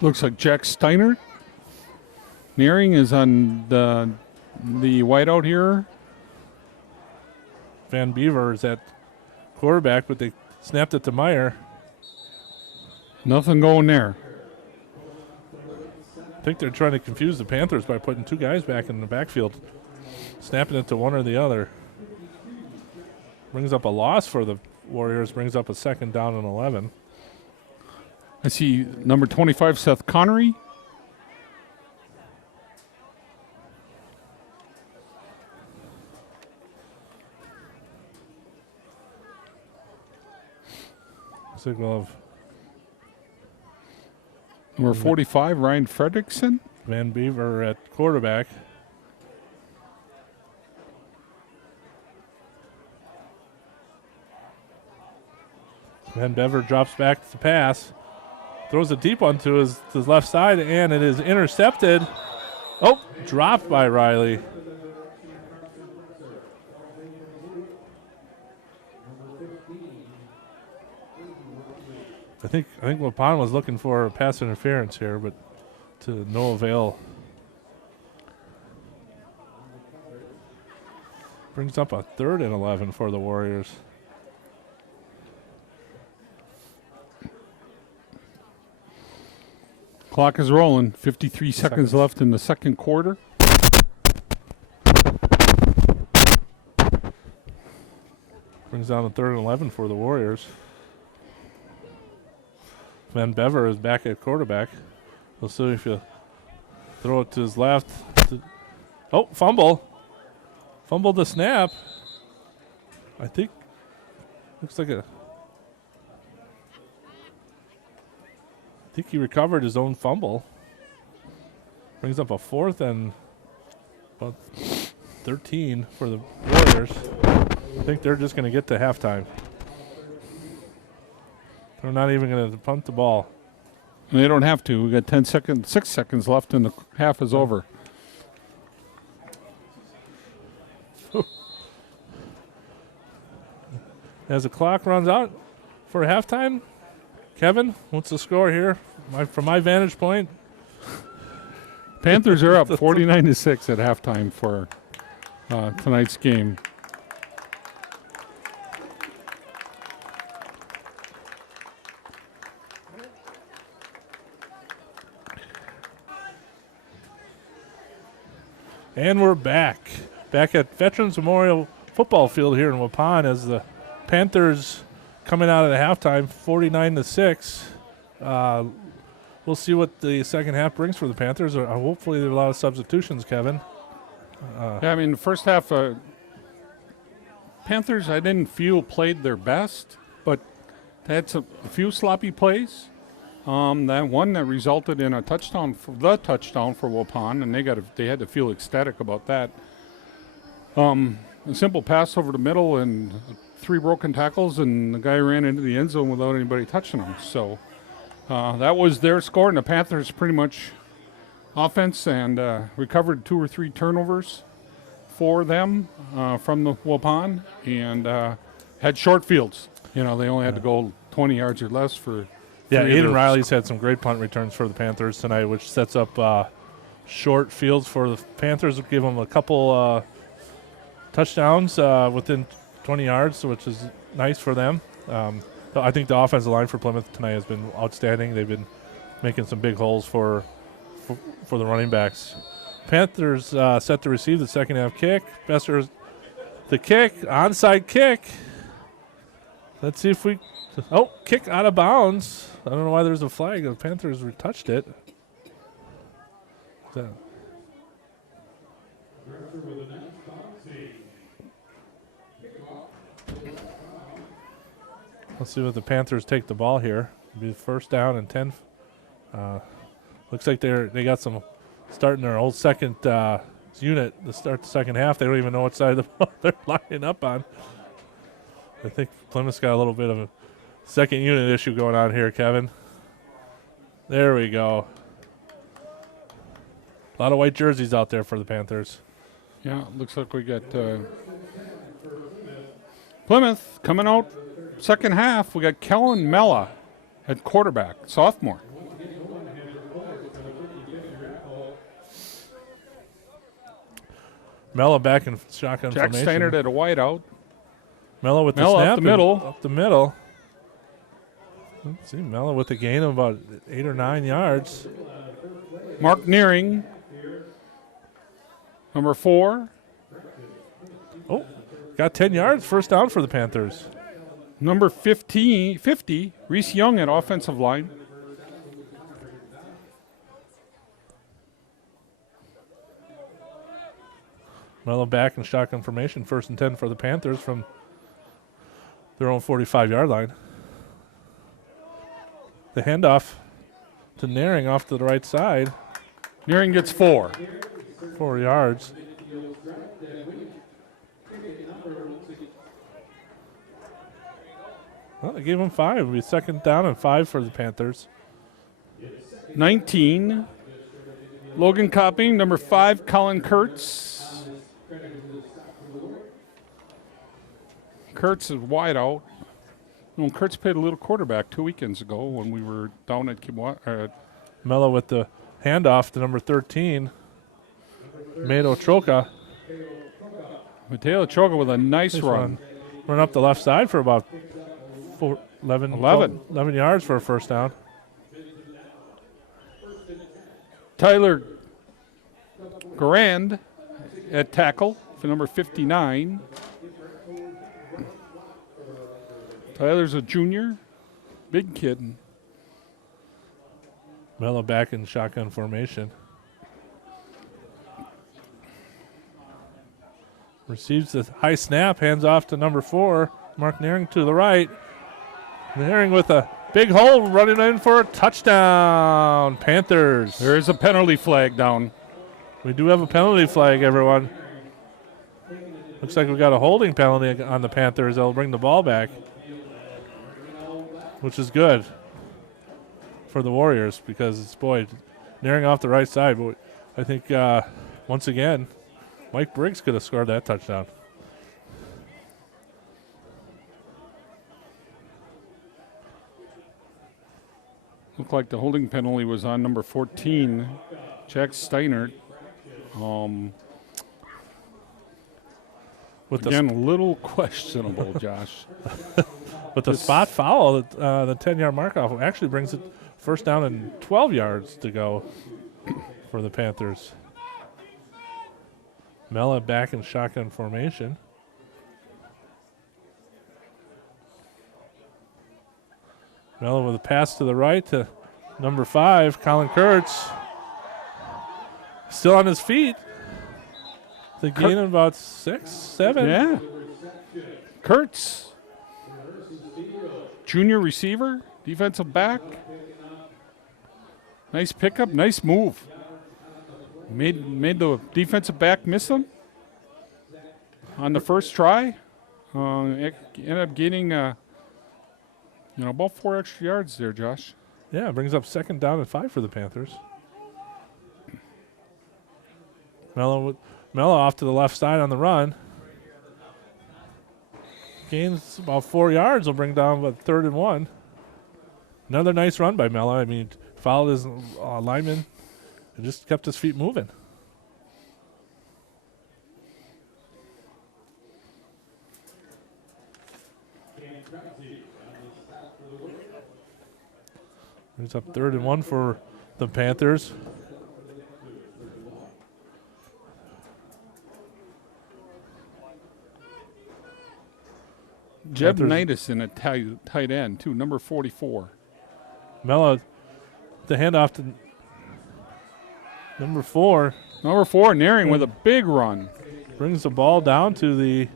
Looks like Jack Steiner. Nearing is on the whiteout here. Van Beaver is at quarterback, but they snapped it to Meyer. Nothing going there. I think they're trying to confuse the Panthers by putting 2 guys back in the backfield, snapping it to one or the other. Brings up a loss for the Warriors, brings up a 2nd down and 11. I see number 25, Seth Connery. Signal of Number 45, Ryan Fredrickson. Van Beaver at quarterback. Van Beaver drops back to pass. Throws a deep one to his left side, and it is intercepted. Oh, dropped by Riley. I think Waupun was looking for pass interference here, but to no avail. Brings up a 3rd and 11 for the Warriors. Clock is rolling. 53 seconds left in the second quarter. Brings down a 3rd and 11 for the Warriors. Van Bever is back at quarterback. We'll see if you throw it to his left. Oh, fumble. Fumbled the snap. I think. Looks like I think he recovered his own fumble. Brings up a 4th and about 13 for the Warriors. I think they're just going to get to halftime. They're not even going to punt the ball. They don't have to. We got 6 seconds left, and the half is over. As the clock runs out for halftime, Kevin, what's the score here? From my vantage point, Panthers are up 49-6 at halftime for tonight's game. And we're back at Veterans Memorial Football Field here in Waupun as the Panthers coming out of the halftime, 49-6. We'll see what the second half brings for the Panthers. Hopefully there are a lot of substitutions, Kevin. Yeah, I mean, the first half, Panthers, I didn't feel played their best, but they had a few sloppy plays. That one that resulted in a touchdown for Waupun, and they had to feel ecstatic about that. A simple pass over the middle and 3 broken tackles, and the guy ran into the end zone without anybody touching him. So that was their score, and the Panthers pretty much offense and recovered 2 or 3 turnovers for them from the Waupun, and had short fields. You know, they only had to go 20 yards or less for. Yeah, Aiden Riley's had some great punt returns for the Panthers tonight, which sets up short fields for the Panthers. Will give them a couple touchdowns within 20 yards, which is nice for them. I think the offensive line for Plymouth tonight has been outstanding. They've been making some big holes for the running backs. Panthers set to receive the second half kick. Besser, the kick, onside kick. Let's see if we. Oh, kick out of bounds. I don't know why there's a flag. The Panthers touched it. Let's see what the Panthers take the ball here. It'll be first down and 10. Looks like they got some starting their old second unit to start the second half. They don't even know what side of the ball they're lining up on. I think Plymouth's got a little bit of a second unit issue going on here, Kevin. There we go. A lot of white jerseys out there for the Panthers. Yeah, looks like we got Plymouth coming out second half. We got Kellen Mella at quarterback, sophomore. Mella back in shotgun Jack formation. Steinert at a wideout. Mella with the Mella snap. up the middle. Up the middle. Let's see, Mella with a gain of about 8 or 9 yards. Mark Nearing, number 4. Oh, got 10 yards. First down for the Panthers. Number 50, Reese Young at offensive line. Mella back in shotgun formation. First and 10 for the Panthers from their own 45-yard line. The handoff to Naring off to the right side. Nearing gets 4. 4 yards. Well, they gave him 5. It'll be second down and 5 for the Panthers. 19. Logan Copping, number 5, Colin Kurtz. Kurtz is wide out. Well, Kurtz played a little quarterback 2 weekends ago when we were down at Mello with the handoff to number 13. Mateo Troca. Mateo Troca with a nice run. Run up the left side for about 11 yards for a first down. Tyler Garand at tackle for number 59. Tyler's a junior, big kid. Mello back in shotgun formation. Receives the high snap, hands off to number 4, Mark Naring to the right. Naring with a big hole, running in for a touchdown. Panthers. There is a penalty flag down. We do have a penalty flag, everyone. Looks like we got a holding penalty on the Panthers. They'll bring the ball back, which is good for the Warriors because it's, boy, Naring off the right side. But I think, once again, Mike Briggs could have scored that touchdown. Looked like the holding penalty was on number 14, Jack Steinert. Again, a little questionable, Josh. But the spot foul, the 10-yard mark-off, actually brings it first down and 12 yards to go for the Panthers. Mella back in shotgun formation. Mella with a pass to the right to number 5, Colin Kurtz. Still on his feet. The gain of about 6, 7. Yeah. Kurtz, junior receiver, defensive back. Nice pickup, nice move. Made the defensive back miss him on the first try. Ended up getting about 4 extra yards there, Josh. Yeah, it brings up 2nd down and 5 for the Panthers. Mello off to the left side on the run. Gains about 4 yards. Will bring down about 3rd and 1. Another nice run by Mello. I mean, fouled his lineman and just kept his feet moving. Brings up 3rd and 1 for the Panthers. Jeb Panthers. Knightis in a tight end, too, number 44. Mello, the handoff to number 4. Number 4, Nearing with a big run. Brings the ball down to the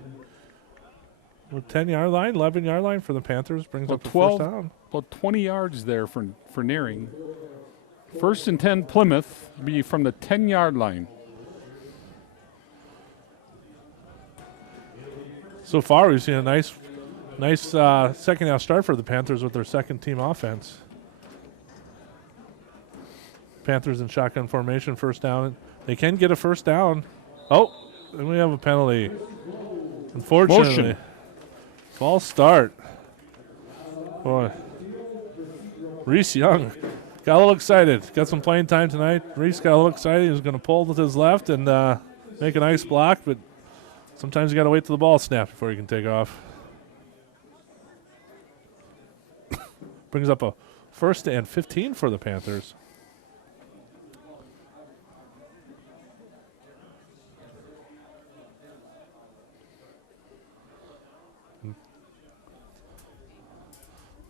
10-yard line, 11-yard line for the Panthers. Brings Well, up the 12. first down. About 20 yards there for Nearing. 1st and 10 Plymouth be from the 10-yard line. So far, we've seen a nice second half start for the Panthers with their second team offense. Panthers in shotgun formation, first down. They can get a first down. Oh, and we have a penalty. Unfortunately, Motion. false start. Boy, Reese Young got a little excited. Got some playing time tonight. Reese got a little excited. He was going to pull with his left and make a nice block, but sometimes you got to wait till the ball snaps before you can take off. Brings up a 1st and 15 for the Panthers.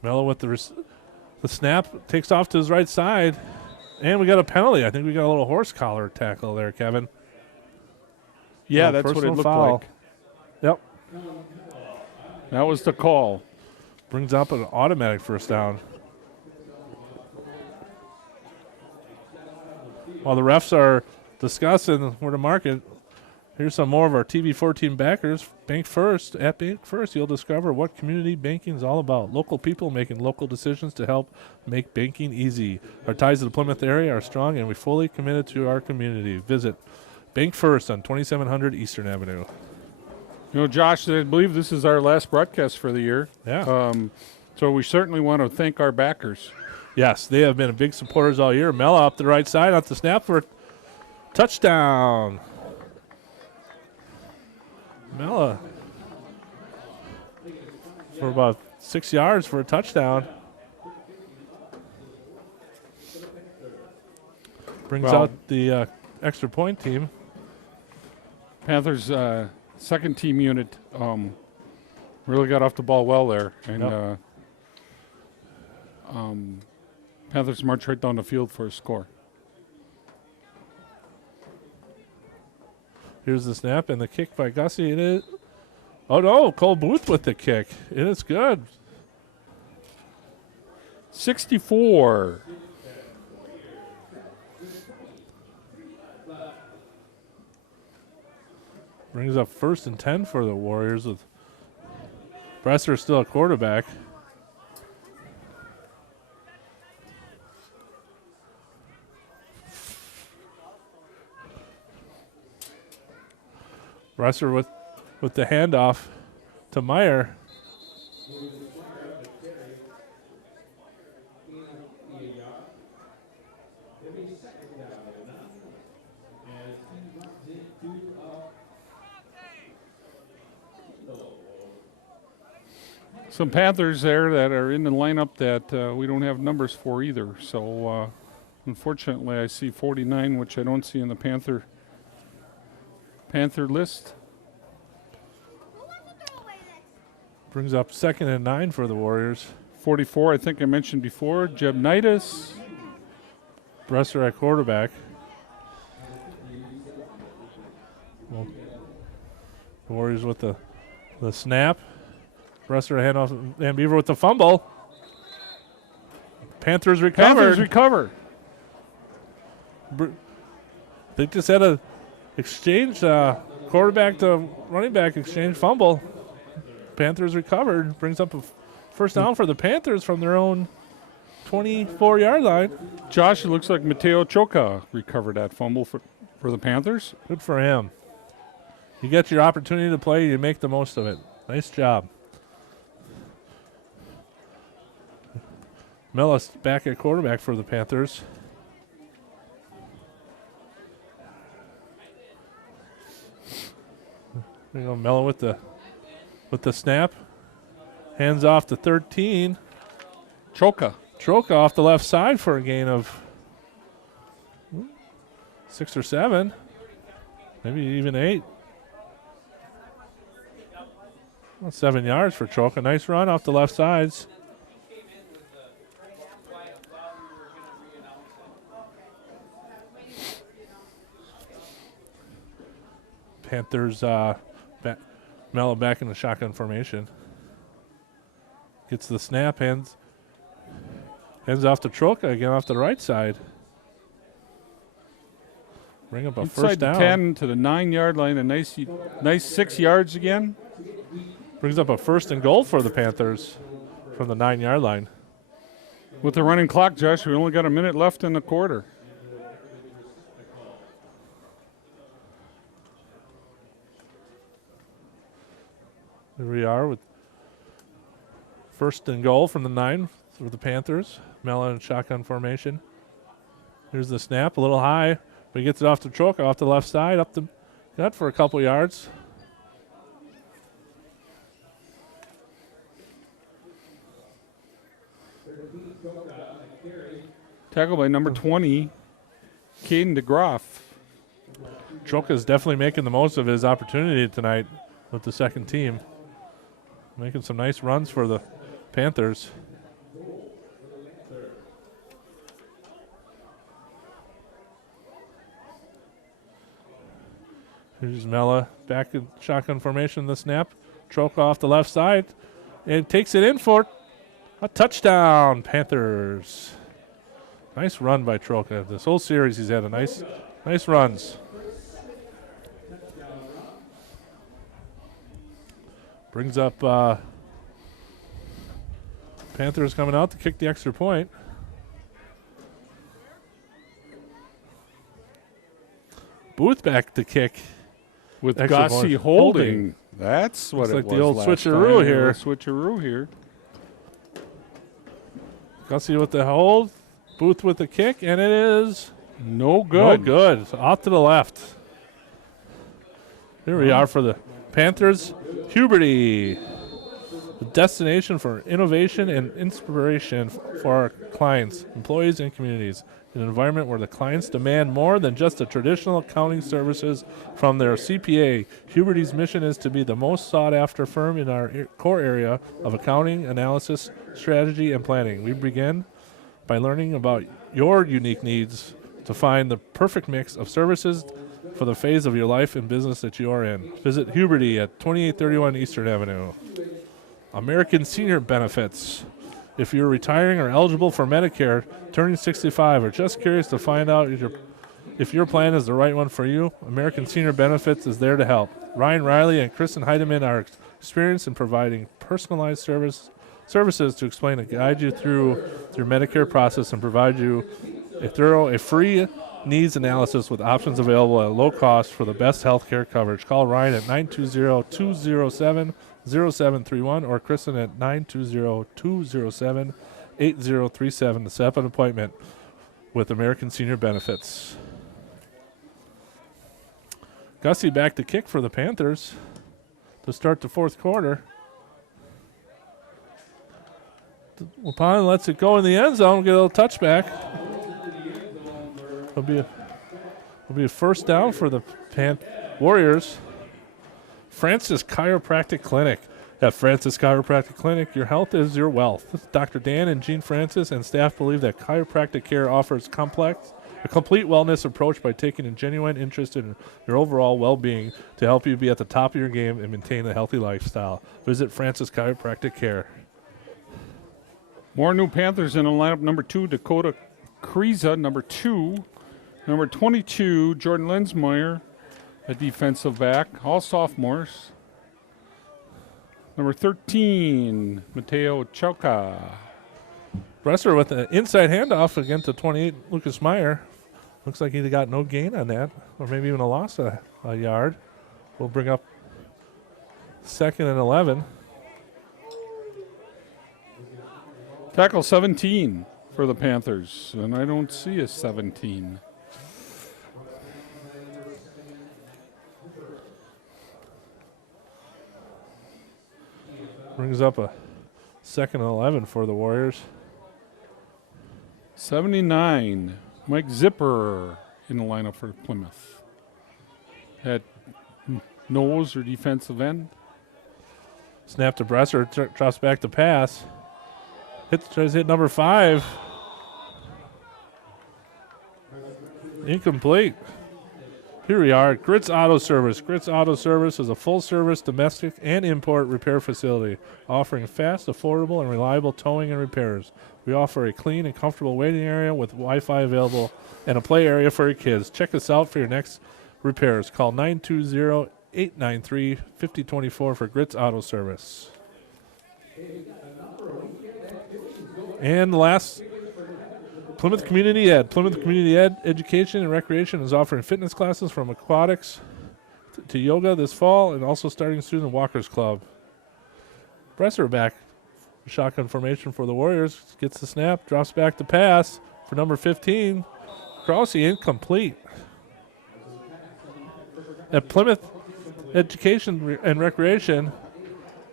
Mello with the snap, takes off to his right side, and we got a penalty. I think we got a little horse collar tackle there, Kevin. Yeah, Oh, that's what it personal looked foul. like. Yep. That was the call. Brings up an automatic first down. While the refs are discussing where to mark it, here's some more of our TV14 backers. Bank First. At Bank First, you'll discover what community banking is all about. Local people making local decisions to help make banking easy. Our ties to the Plymouth area are strong, and we're fully committed to our community. Visit Bank First on 2700 Eastern Avenue. You know, Josh, I believe this is our last broadcast for the year. Yeah. So we certainly want to thank our backers. Yes, they have been big supporters all year. Mella up the right side, off the snap for a touchdown. Mella for about 6 yards for a touchdown. Brings Well- out the extra point team. Panthers' second team unit really got off the ball well there. And Yep. Panthers marched right down the field for a score. Here's the snap and the kick by Gussie. It is. Oh no, Cole Booth with the kick. It is good. 64. Brings up 1st and 10 for the Warriors with Bresser still a quarterback. Bresser with the handoff to Meyer. Some Panthers there that are in the lineup that we don't have numbers for either. So, unfortunately, I see 49, which I don't see in the Panther Panther list. Brings up 2nd and 9 for the Warriors. 44, I think I mentioned before. Jebnitis. Bresser at quarterback. Well, the Warriors with the snap. Bresser handoff. Van Beaver with the fumble. Panthers recovered. Panthers recover. They just had a exchange, quarterback to running back exchange fumble. Panthers recovered. Brings up a first down for the Panthers from their own 24-yard line. Josh, it looks like Mateo Choka recovered that fumble for the Panthers. Good for him. You get your opportunity to play, you make the most of it. Nice job. Millis back at quarterback for the Panthers. There you go, Mello with the snap. Hands off to 13. Choka. Troka off the left side for a gain of 6 or 7. Maybe even 8. Well, 7 yards for Troka. Nice run off the left sides. Panthers Mello back in the shotgun formation. Gets the snap, hands off to Troka again off the right side. Bring up a Inside first the down. 10 to the 9-yard line. A nice 6 yards again. Brings up a 1st and goal for the Panthers from the 9-yard line. With the running clock, Josh, we only got a minute left in the quarter. Here we are with 1st and goal from the 9 for the Panthers. Mello in shotgun formation. Here's the snap, a little high, but he gets it off to Troka off the left side, up the gut for a couple yards. Tackled by number 20, Caden DeGroff. Troka is definitely making the most of his opportunity tonight with the second team. Making some nice runs for the Panthers. Here's Mella back in shotgun formation, the snap. Troka off the left side and takes it in for a touchdown, Panthers. Nice run by Troka. This whole series he's had a nice runs. Brings up Panthers coming out to kick the extra point. Booth back to kick. With Extra Gossi point. holding. That's what Looks it like was the old last switcheroo time. here. Switcheroo here. Gussie with the hold. Booth with the kick, and it is No good. no good. Off to the left. Here we are for the Panthers. Huberty, the destination for innovation and inspiration for our clients, employees, and communities. An environment where the clients demand more than just the traditional accounting services from their CPA. Huberty's mission is to be the most sought-after firm in our core area of accounting, analysis, strategy, and planning. We begin by learning about your unique needs to find the perfect mix of services for the phase of your life and business that you are in. Visit Huberty at 2831 Eastern Avenue. American Senior Benefits. If you're retiring or eligible for Medicare, turning 65, or just curious to find out if your plan is the right one for you, American Senior Benefits is there to help. Ryan Riley and Kristen Heidemann are experienced in providing personalized services to explain and guide you through your Medicare process and provide you a free needs analysis with options available at low cost for the best health care coverage. Call Ryan at 920-207-0731 or Kristen at 920-207-8037 to set up an appointment with American Senior Benefits. Gussie back to kick for the Panthers to start the fourth quarter. Lapine lets it go in the end zone, get a little touchback. It'll be a first down for the Warriors, Francis Chiropractic Clinic. At Francis Chiropractic Clinic, your health is your wealth. Dr. Dan and Jean Francis and staff believe that chiropractic care offers a complete wellness approach by taking a genuine interest in your overall well-being to help you be at the top of your game and maintain a healthy lifestyle. Visit Francis Chiropractic Care. More new Panthers in the lineup. Number 2, Dakota Kriza. Number 2, number 22, Jordan Lensmeyer, a defensive back. All sophomores. Number 13, Mateo Chauka. Bresser with an inside handoff against the 28, Lucas Meyer. Looks like he got no gain on that, or maybe even a loss a yard. We'll bring up 2nd and 11. Tackle 17 for the Panthers, and I don't see a 17. Brings up a 2nd and 11 for the Warriors. 79, Mike Zipper in the lineup for Plymouth. At nose or defensive end. Snap to Bresser, drops back to pass. Tries to hit number 5. Incomplete. Here we are, Gritz Auto Service. Gritz Auto Service is a full-service domestic and import repair facility offering fast, affordable, and reliable towing and repairs. We offer a clean and comfortable waiting area with Wi-Fi available and a play area for your kids. Check us out for your next repairs. Call 920-893-5024 for Gritz Auto Service. And last, Plymouth Community Ed. Plymouth Community Ed Education and Recreation is offering fitness classes from aquatics to yoga this fall and also starting Student Walkers Club. Bresser back. Shotgun formation for the Warriors. Gets the snap, drops back to pass for number 15. Krause incomplete. At Plymouth Education and Recreation,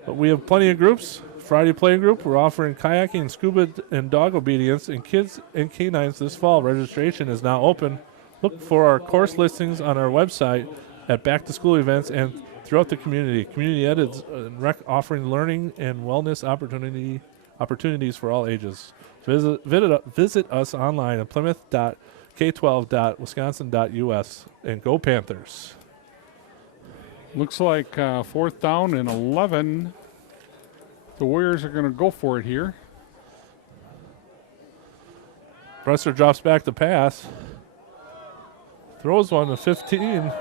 we have plenty of groups. Friday play group, we're offering kayaking, scuba, and dog obedience in kids and canines this fall. Registration is now open. Look for our course listings on our website at back-to-school events and throughout the community. Community Ed is offering learning and wellness opportunities for all ages. Visit us online at plymouth.k12.wisconsin.us and go Panthers. Looks like 4th down and 11. The Warriors are going to go for it here. Bresser drops back the pass. Throws one to 15.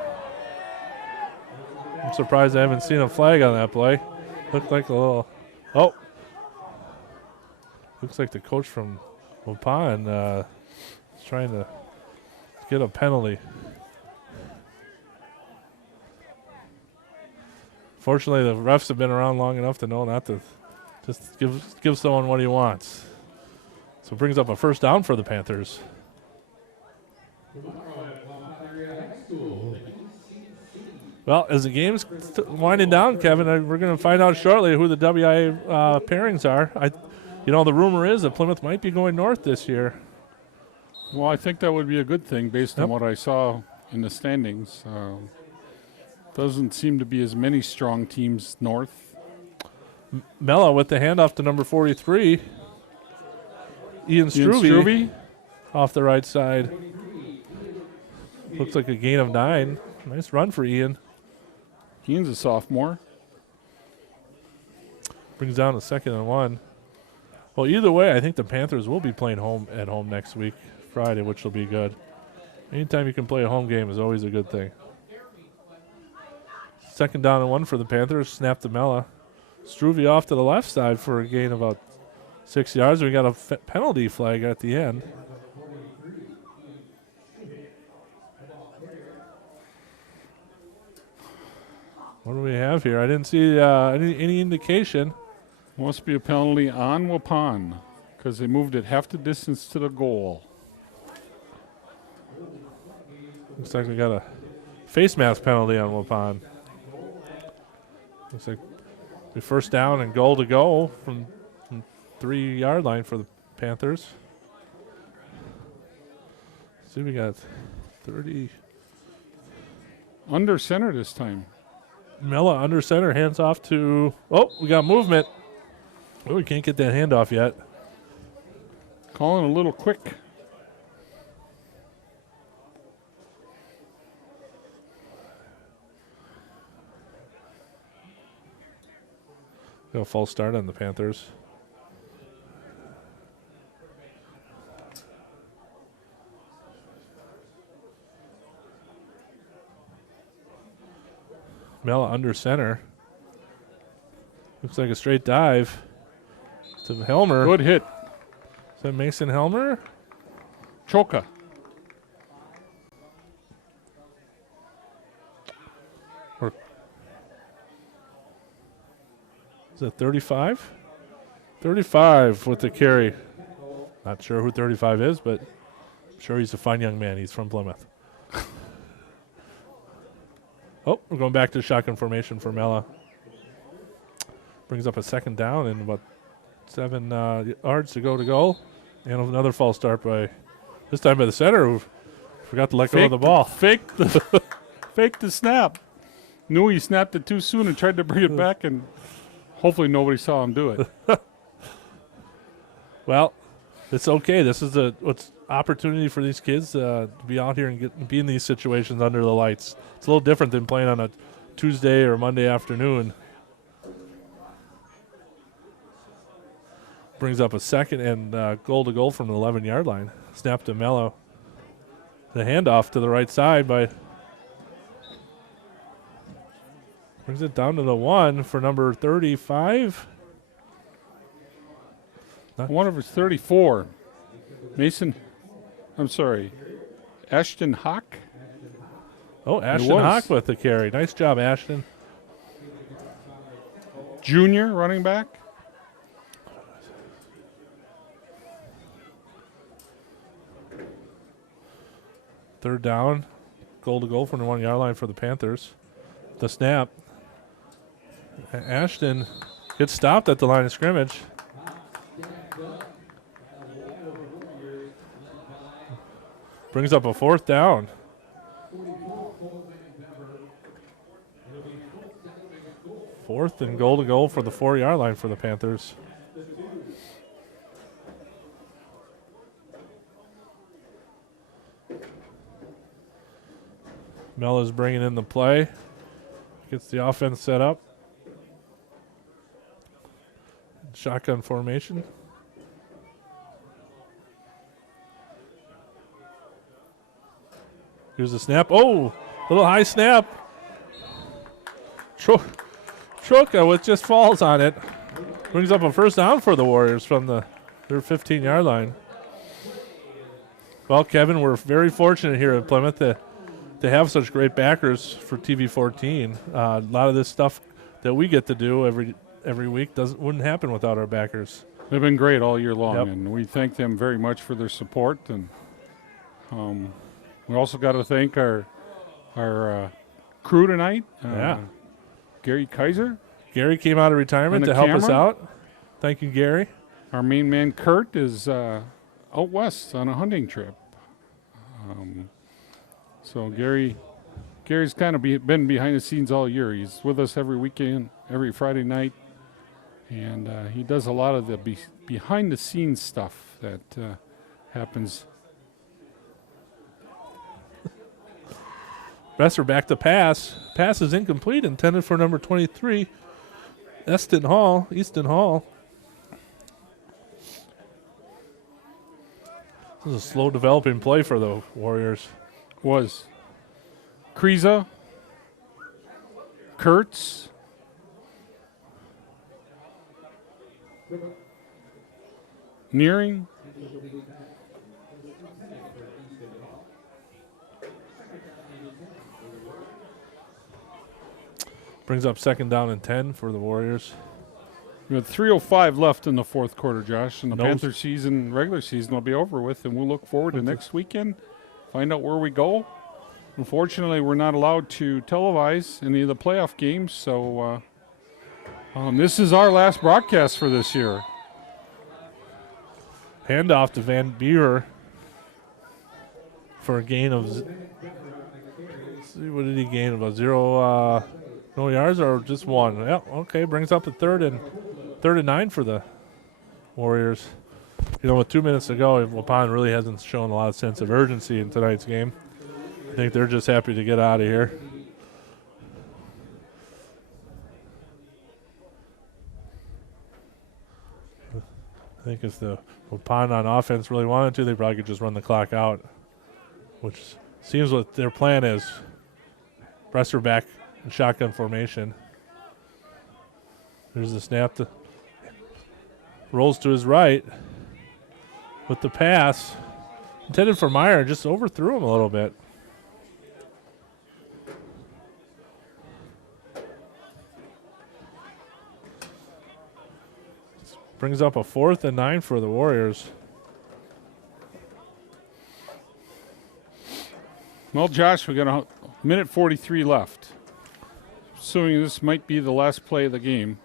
I'm surprised I haven't seen a flag on that play. Looked like a little... Oh. Looks like the coach from Waupun is trying to get a penalty. Fortunately, the refs have been around long enough to know not to just give someone what he wants. So it brings up a 1st down for the Panthers. Well, as the game's winding down, Kevin, we're going to find out shortly who the WIA pairings are. The rumor is that Plymouth might be going north this year. Well, I think that would be a good thing based on what I saw in the standings. Doesn't seem to be as many strong teams north. Mella with the handoff to number 43. Ian Struve off the right side. Looks like a gain of 9. Nice run for Ian. Ian's a sophomore. Brings down to 2nd and 1. Well, either way, I think the Panthers will be playing at home next week, Friday, which will be good. Anytime you can play a home game is always a good thing. 2nd down and 1 for the Panthers. Snap to Mella. Struve off to the left side for a gain of about 6 yards. We got a penalty flag at the end. What do we have here? I didn't see any indication. Must be a penalty on Waupun because they moved it half the distance to the goal. Looks like we got a face mask penalty on Waupun. Looks like the 1st down and goal to go from 3-yard line for the Panthers. See, we got 30. Under center this time. Mella under center, hands off to. Oh, we got movement. Oh, we can't get that handoff yet. Calling a little quick. Got a false start on the Panthers. Mella under center. Looks like a straight dive to Helmer. Good hit. Is that Mason Helmer? Choka. Is that 35? 35 with the carry. Not sure who 35 is, but I'm sure he's a fine young man. He's from Plymouth. Oh, we're going back to shotgun formation for Mella. Brings up a second down and about 7 yards to go. And another false start by, this time by the center, who forgot to let go of the ball. Fake the snap. Knew he snapped it too soon and tried to bring it back, and hopefully nobody saw him do it. Well, it's okay. This is what's opportunity for these kids to be out here and be in these situations under the lights. It's a little different than playing on a Tuesday or Monday afternoon. Brings up a second and goal to goal from the 11-yard line. Snap to Mello. The handoff to the right side by. Brings it down to the 1 for number 35. One of his 34. Ashton Hawk. Oh, Ashton Hawk with the carry. Nice job, Ashton. Junior running back. Third down. Goal to goal from the 1-yard line for the Panthers. The snap. Ashton gets stopped at the line of scrimmage. Brings up a 4th down. Fourth and goal to goal for the 4-yard line for the Panthers. Mella's bringing in the play. Gets the offense set up. Shotgun formation. Here's the snap. Oh, little high snap. Troka with just falls on it. Brings up a first down for the Warriors from their 15-yard line. Well, Kevin, we're very fortunate here at Plymouth to have such great backers for TV14. A lot of this stuff that we get to do every week wouldn't happen without our backers. They've been great all year long, Yep. and we thank them very much for their support. And we also got to thank our crew tonight. Gary Kaiser. Gary came out of retirement And to the help us camera. out. Thank you, Gary. Our main man Kurt is out west on a hunting trip. So Gary's kind of been behind the scenes all year. He's with us every weekend, every Friday night, and he does a lot of the behind the scenes stuff that happens. Besser back to pass. Pass is incomplete, intended for number 23, Easton Hall. This is a slow developing play for the Warriors. Was Kriza, Kurtz, Nearing, Brings up second down and 10 for the Warriors. We had 3:05 left in the fourth quarter, Josh, and the No- Panther regular season will be over with, and we'll look forward to next weekend, find out where we go. Unfortunately, we're not allowed to televise any of the playoff games, so this is our last broadcast for this year. Handoff to Van Beer for a gain of see, what did he gain? About 0 no yards or just 1? Yeah, okay. Brings up a third and 9 for the Warriors. You know, with 2 minutes to go, Waupun really hasn't shown a lot of sense of urgency in tonight's game. I think they're just happy to get out of here. I think if the Waupun on offense really wanted to, they probably could just run the clock out, which seems what their plan is. Bresser back in shotgun formation. There's the snap. Rolls to his right with the pass. Intended for Meyer, just overthrew him a little bit. Brings up a 4th and 9 for the Warriors. Well, Josh, we got a minute 43 left. Assuming this might be the last play of the game.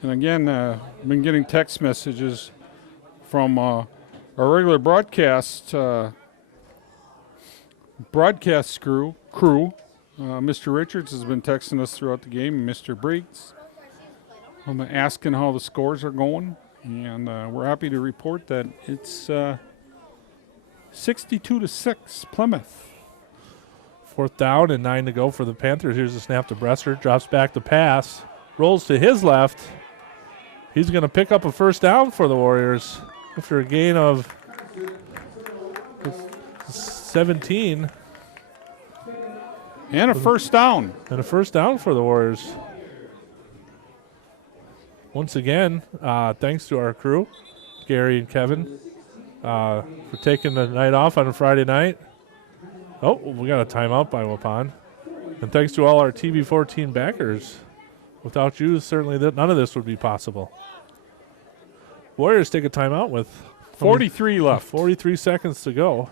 And again, I've been getting text messages from our regular broadcast crew. Mr. Richards has been texting us throughout the game, and Mr. Briggs. I'm asking how the scores are going, and we're happy to report that it's 62-6 Plymouth. 4th down and 9 to go for the Panthers. Here's the snap to Bresser. Drops back the pass. Rolls to his left. He's going to pick up a 1st down for the Warriors after a gain of 17. And a 1st down. And a 1st down for the Warriors. Once again, thanks to our crew, Gary and Kevin, for taking the night off on a Friday night. Oh, we got a timeout by Waupun. And thanks to all our TB14 backers. Without you, certainly none of this would be possible. Warriors take a timeout with 43 left. 43 seconds to go.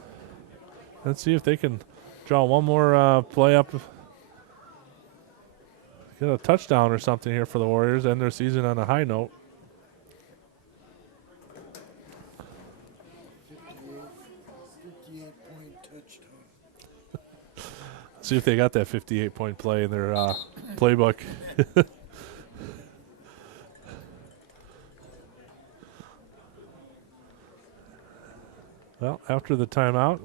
Let's see if they can draw one more play up. Get a touchdown or something here for the Warriors. End their season on a high note. 58-point touchdown. See if they got that 58-point play in their playbook. Well, after the timeout,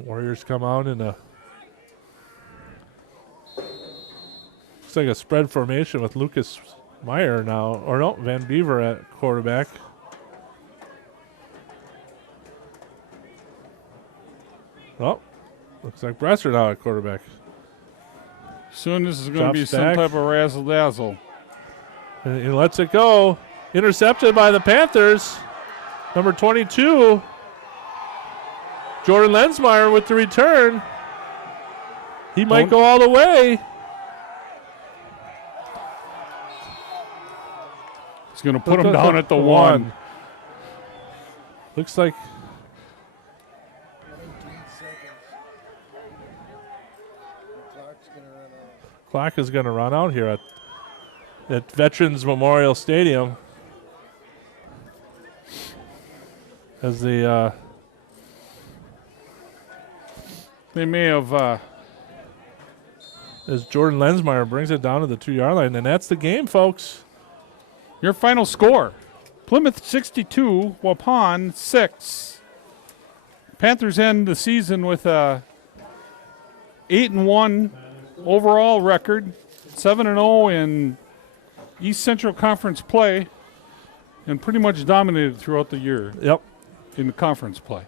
Warriors come out in a looks like a spread formation with Lucas Meyer now, or no, Van Beaver at quarterback. Oh, looks like Bresser now at quarterback. Soon this is going to be Drops some back. type of razzle-dazzle. And he lets it go. Intercepted by the Panthers. Number 22, Jordan Lensmeyer with the return. He might go all the way. He's going to put him down at the 1. Looks like 19 seconds. The clock's going to run out. clock is going to run out here at Veterans Memorial Stadium. As the They may have as Jordan Lensmeyer brings it down to the 2-yard line, and that's the game, folks. your final score. Plymouth 62, Waupun 6. Panthers end the season with a 8-1 overall record, 7-0 in East Central Conference play, and pretty much dominated throughout the year Yep. in the conference play.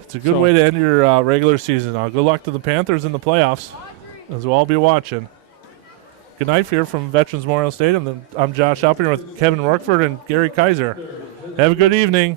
It's a good So- way to end your regular season. Good luck to the Panthers in the playoffs, as we'll all be watching. Good night here from Veterans Memorial Stadium. I'm Josh Oppinger with Kevin Rockford and Gary Kaiser. Have a good evening.